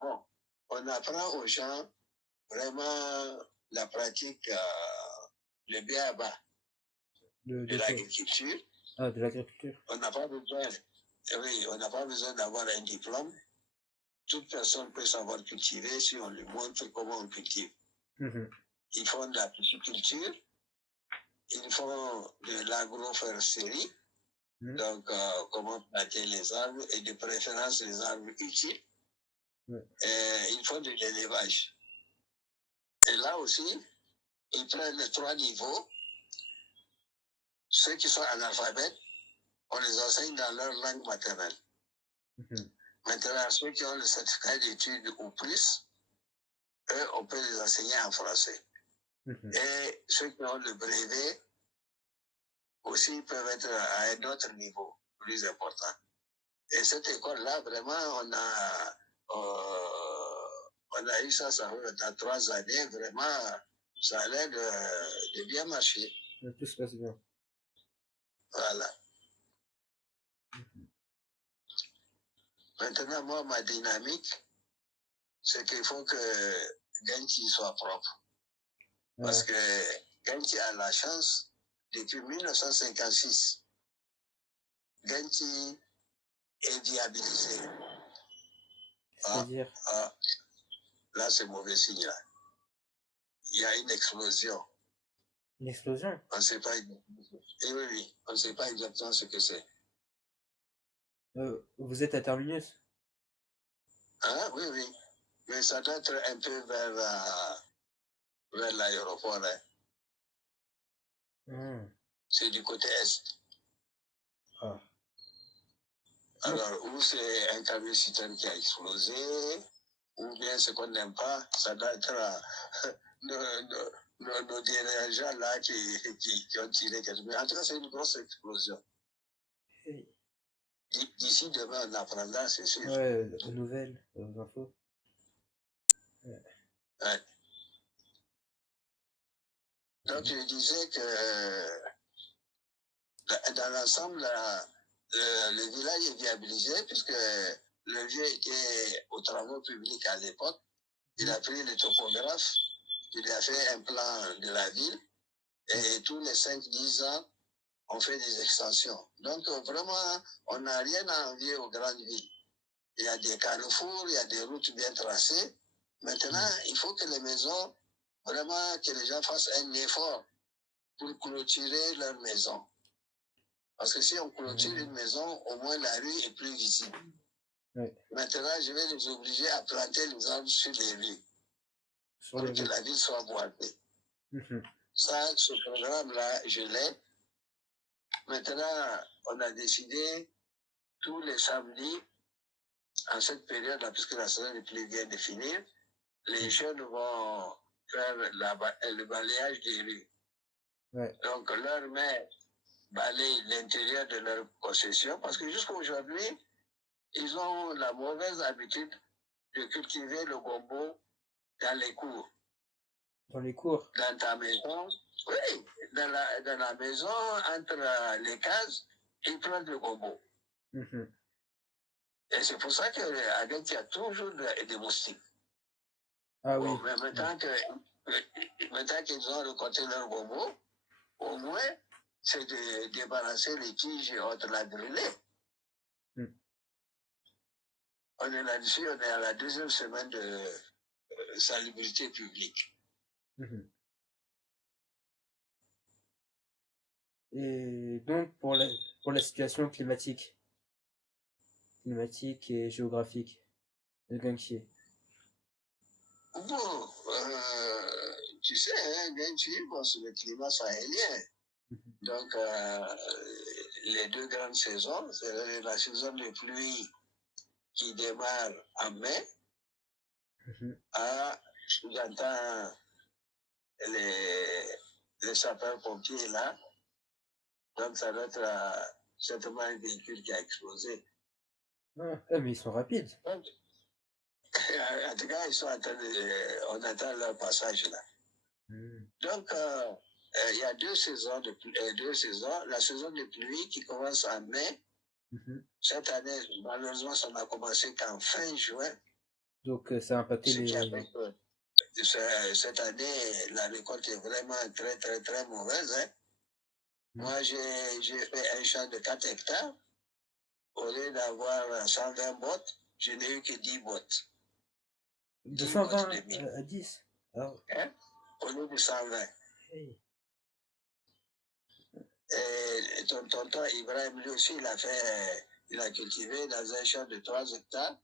Bon, on apprend aux gens vraiment la pratique, le bien à bas de De quoi? l'agriculture. Ah, de l'agriculture. On n'a pas besoin, oui, on n'a pas besoin d'avoir un diplôme. Toute personne peut savoir cultiver si on lui montre comment on cultive. Mhm. Ils font de la pisciculture, ils font de l'agroforesterie, Mhm. donc comment planter les arbres et de préférence les arbres utiles. Ouais. Et ils font de l'élevage. Et là aussi, ils prennent les 3 niveaux. Ceux qui sont analphabètes, on les enseigne dans leur langue maternelle. Mhm. Maintenant, ceux qui ont le certificat d'études ou plus, eux, on peut les enseigner en français. Mhm. Et ceux qui ont le brevet aussi peuvent être à un autre niveau plus important. Et cette école-là, vraiment, on a eu ça dans 3 années, vraiment, ça a l'air de bien marcher. Tout se passe bien. Voilà. Mhm. Maintenant, moi, ma dynamique, c'est qu'il faut que Genki soit propre. Parce que Genki a la chance, depuis 1956, Genki est viabilisé. C'est-à-dire Là, c'est mauvais signe. Là. Il y a une explosion. une explosion. On ne sait pas. Et oui, on ne sait pas exactement ce que c'est. Vous êtes à Terminus? Hein? Oui, oui. Mais ça doit être un peu vers l'aéroport. Hein. Mhm. C'est du côté est. Ah. Alors, ou c'est un camion citerne qui a explosé, ou bien ce qu'on n'aime pas, ça doit être nos dirigeants là qui ont tiré quelque chose. En tout cas, c'est une grosse explosion. Hey. D'ici demain, on apprendra, c'est sûr. Ouais, aux nouvelles, aux infos. Ouais. Ouais. C'est Donc, bien. je disais que dans l'ensemble, le village est viabilisé puisque le vieux était aux travaux publics à l'époque. Il a pris le topographe, il a fait un plan de la ville et tous les 5-10 ans, on fait des extensions. Donc, vraiment, on n'a rien à envier aux grandes villes. Il y a des carrefours, il y a des routes bien tracées. Maintenant, il faut que les maisons, vraiment, que les gens fassent un effort pour clôturer leur maison. Parce que si on clôture une maison, au moins la rue est plus visible. Ouais. Maintenant, je vais les obliger à planter les arbres sur les rues Sur pour les que rues. la ville soit boisée. Mhm. Ça, ce programme-là, je l'ai. Maintenant, on a décidé tous les samedis, en cette période-là, puisque la saison des pluies vient de finir, les jeunes vont faire le balayage des rues. Ouais. Donc, leur mère balaye l'intérieur de leur possession parce que jusqu'à aujourd'hui, ils ont la mauvaise habitude de cultiver le gombo dans les cours. Dans les cours. Dans ta maison, oui, dans la maison, entre les cases, ils plantent le gombo. Mhm. Et c'est pour ça qu'avec il y a toujours des moustiques. Ah Bon, oui. mais maintenant qu'ils ont récolté leur gombo, au moins, c'est de débarrasser les tiges et autres la brûler. Mhm. On est là-dessus, on est à la 2e semaine de salubrité publique. Mhm. Et donc, pour la situation climatique et géographique de Gangxi. Bon, tu sais, hein, Genchi, bon, c'est le climat sahélien. Mhm. Donc, les 2 grandes saisons, c'est la saison des pluies qui démarre en mai. Mhm. J'entends les sapeurs-pompiers là. Donc, ça doit être certainement un véhicule qui a explosé. Mais ils sont rapides. Donc, en tout cas, ils sont en train de, on attend leur passage là. Donc, il y a deux saisons, deux saisons. La saison de pluie qui commence en mai. Cette année, malheureusement, ça n'a commencé qu'en fin juin. Donc, ça a impacté Ce les... qui a fait que cette année, la récolte est vraiment très, très, très mauvaise. Hein. Moi, j'ai fait un champ de 4 hectares. Au lieu d'avoir 120 bottes, je n'ai eu que 10 bottes. De 120 à 10 alors... Hein? Au lieu de 120. Hey. Et ton tonton Ibrahim, lui aussi, il a cultivé dans un champ de 3 hectares.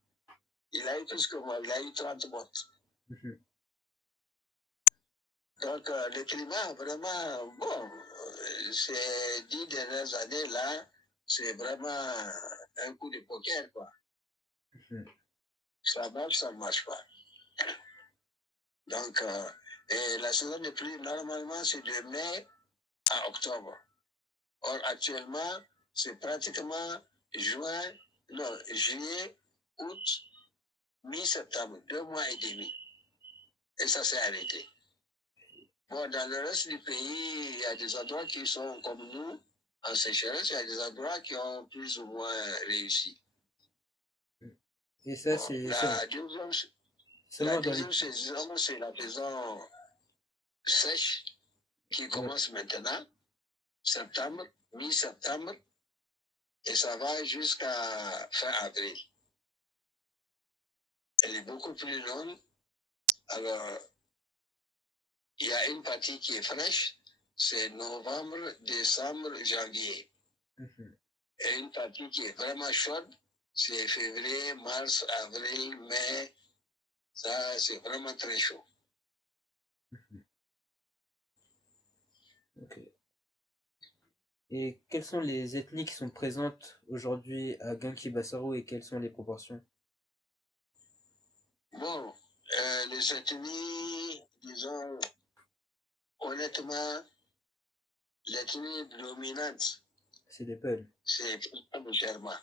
Il a eu plus que moi, il a eu 30 bottes. Donc, le climat, vraiment, bon, ces 10 dernières années-là, c'est vraiment un coup de poker, quoi. Ça marche, ça ne marche pas. Donc, et la saison de pluie, normalement, c'est de mai à octobre. Or, actuellement, c'est pratiquement juillet, août, mi-septembre, 2 mois et demi. Et ça s'est arrêté. Bon, dans le reste du pays, il y a des endroits qui sont comme nous, en sécheresse, il y a des endroits qui ont plus ou moins réussi. Et ça, bon, c'est... La deuxième saison, c'est la saison sèche qui commence maintenant, septembre, mi-septembre, et ça va jusqu'à fin avril. Elle est beaucoup plus longue. Alors, il y a une partie qui est fraîche, c'est novembre, décembre, janvier. Et une partie qui est vraiment chaude, c'est février, mars, avril, mai. Ça, c'est vraiment très chaud. Ok. Et quelles sont les ethnies qui sont présentes aujourd'hui à Guinguy-Bassarou et quelles sont les proportions? Bon, les ethnies, disons, honnêtement, l'ethnie dominante, c'est des Peuls. C'est les Germains.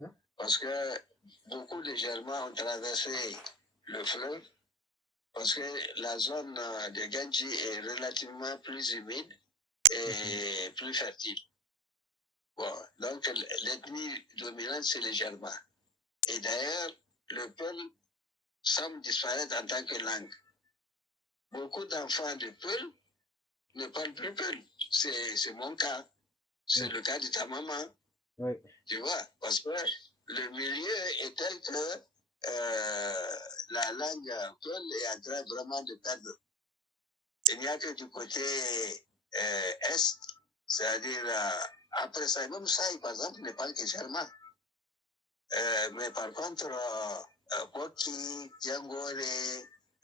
Hein? Parce que beaucoup de Germains ont traversé le fleuve, parce que la zone de Gandji est relativement plus humide et plus fertile. Bon, donc l'ethnie dominante, c'est les Germains. Et d'ailleurs, le Peul semble disparaître en tant que langue. Beaucoup d'enfants de Peul ne parlent plus Peul. C'est mon cas. C'est le cas de ta maman. Oui. Tu vois, parce que le milieu est tel que la langue Peul est en train vraiment de perdre. Il n'y a que du côté est, c'est-à-dire après ça, même ça, par exemple, ne parle que germain. Mais par contre, Boki, Djangore,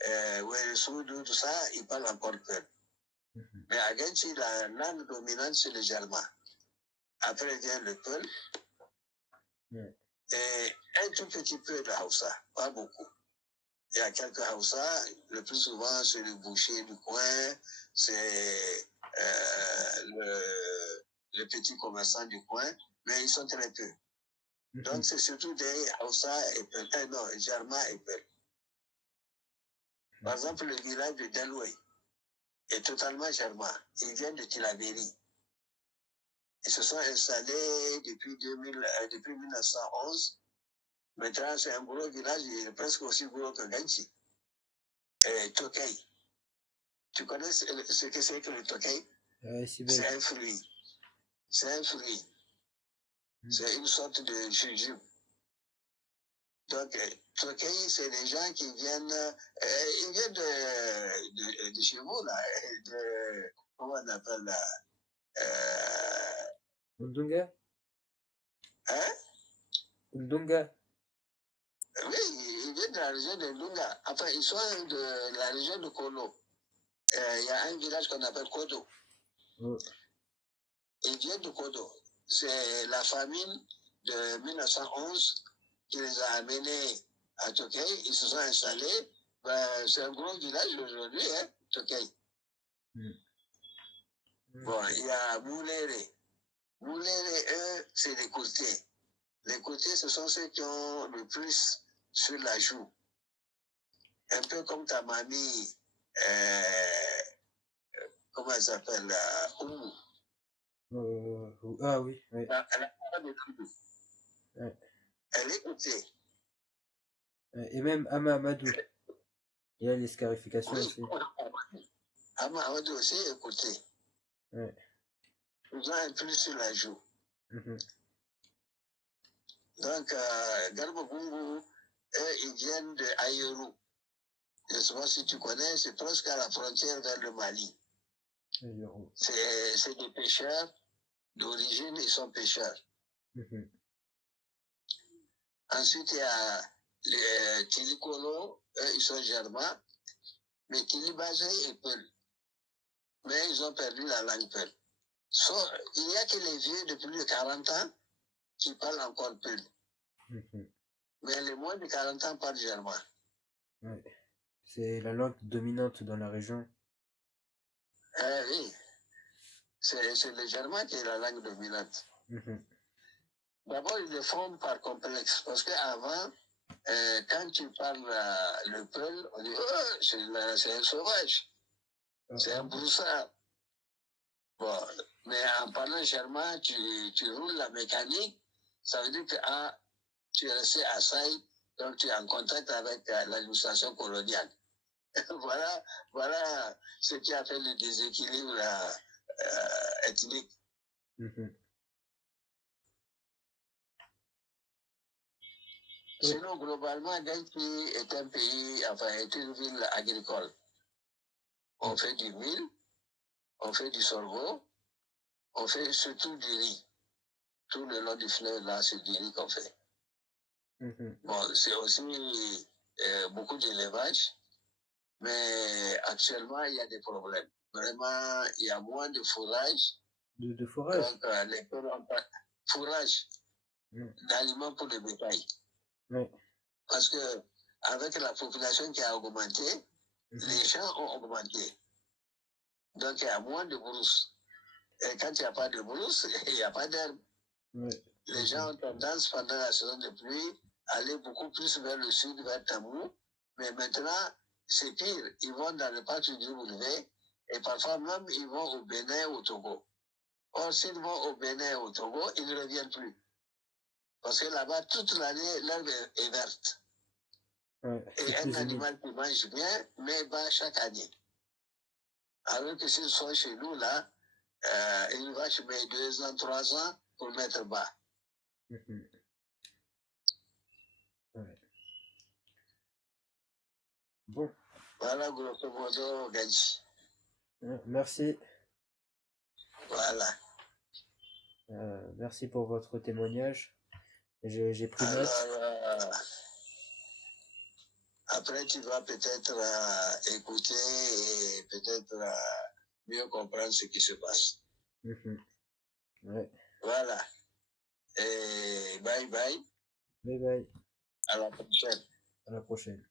Weresudu, tout ça, ils parlent encore Peul. Mais à Genchi, la langue dominante, c'est le germain. Après vient le Peul. Et un tout petit peu de Hausa, pas beaucoup. Il y a quelques Hausa, le plus souvent c'est le boucher du coin, c'est le petit commerçant du coin, mais ils sont très peu. Donc c'est surtout des Hausa et Peul, non, Germain et Peul. Par exemple, le village de Deloué est totalement Germain. Ils viennent de Tilaberi. Ils se sont installés depuis 1911. Maintenant, c'est un gros village, il est presque aussi gros que Ganchi. Tokay. Tu connais ce que c'est que le Tokay? C'est un fruit. C'est un fruit. C'est une sorte de jujube. Donc, Tokay, c'est des gens qui viennent, ils viennent de chez vous, là, comment on appelle là? Ndunga? Hein? Ndunga? Oui, ils viennent de la région de Ndunga. Enfin, ils sont de la région de Kolo. Il y a un village qu'on appelle Kodo. Ils viennent de Kodo. C'est la famine de 1911 qui les a amenés à Tokay. Ils se sont installés. C'est un gros village aujourd'hui, hein, Tokay. Bon, il y a Mouléré. Boulay, eux, c'est les côtés. Les côtés, ce sont ceux qui ont le plus sur la joue. Un peu comme ta mamie, comment elle s'appelle, Oumou. Ah oui, oui. Elle n'a pas de trou. Ouais. Elle est côté. Et même Ama Amadou. Il y a les scarifications Oui. aussi. Amadou aussi est côté. Ouais. Ils ont un plus sur la joue. Mhm. Donc, Garba Gungu, eux, ils viennent de Aïrou. Je ne sais pas si tu connais, c'est presque à la frontière vers le Mali. C'est des pêcheurs. D'origine, ils sont pêcheurs. Mhm. Ensuite, il y a les Tilikolo, eux, ils sont germains. Mais Tilibazé et Peul. Mais ils ont perdu la langue Peul. Il n'y a que les vieux de plus de 40 ans qui parlent encore Peul. Mhm. Mais les moins de 40 ans parlent germain. Ouais. C'est la langue dominante dans la région. Oui. C'est le germain qui est la langue dominante. Mhm. D'abord, ils le font par complexe. Parce qu'avant, quand tu parles le Peul, on dit oh, c'est un sauvage. C'est un broussard. Bon, mais en parlant germain, tu roules la mécanique, ça veut dire que tu es resté à Saï, donc tu es en contact avec l'administration coloniale. voilà ce qui a fait le déséquilibre ethnique. Mhm. Sinon, globalement, Haïti est un pays, enfin, est une ville agricole. On fait du mil, on fait du sorgho, on fait surtout du riz. Tout le long du fleuve, là, c'est du riz qu'on fait. Mhm. Bon, c'est aussi beaucoup d'élevage, mais actuellement, il y a des problèmes. Vraiment, il y a moins de fourrage. De forage. Donc, les peuples n'ont pas fourrage d'aliments pour le bétail. Ouais. Parce que avec la population qui a augmenté, les champs ont augmenté. Donc, il y a moins de brousse. Et quand il n'y a pas de brousse, il n'y a pas d'herbe. Ouais. Les gens ont tendance, pendant la saison de pluie, à aller beaucoup plus vers le sud, vers Tamou. Mais maintenant, c'est pire. Ils vont dans le parc du Boulevé et parfois même, ils vont au Bénin, au Togo. Or, s'ils vont au Bénin, au Togo, ils ne reviennent plus. Parce que là-bas, toute l'année, l'herbe est verte. Ouais. Et un animal qui mange bien, mais bas chaque année. Alors que s'ils sont chez nous, là, une vache met 2 ans, 3 ans pour mettre bas. Mhm. Ouais. Bon. Voilà, grosso modo, Genji. Merci. Voilà. Merci pour votre témoignage. J'ai pris note. Alors, après, tu vas peut-être écouter et peut-être mieux comprendre ce qui se passe. Mhm. Ouais. Voilà. Et bye bye. Bye bye. À la prochaine. À la prochaine.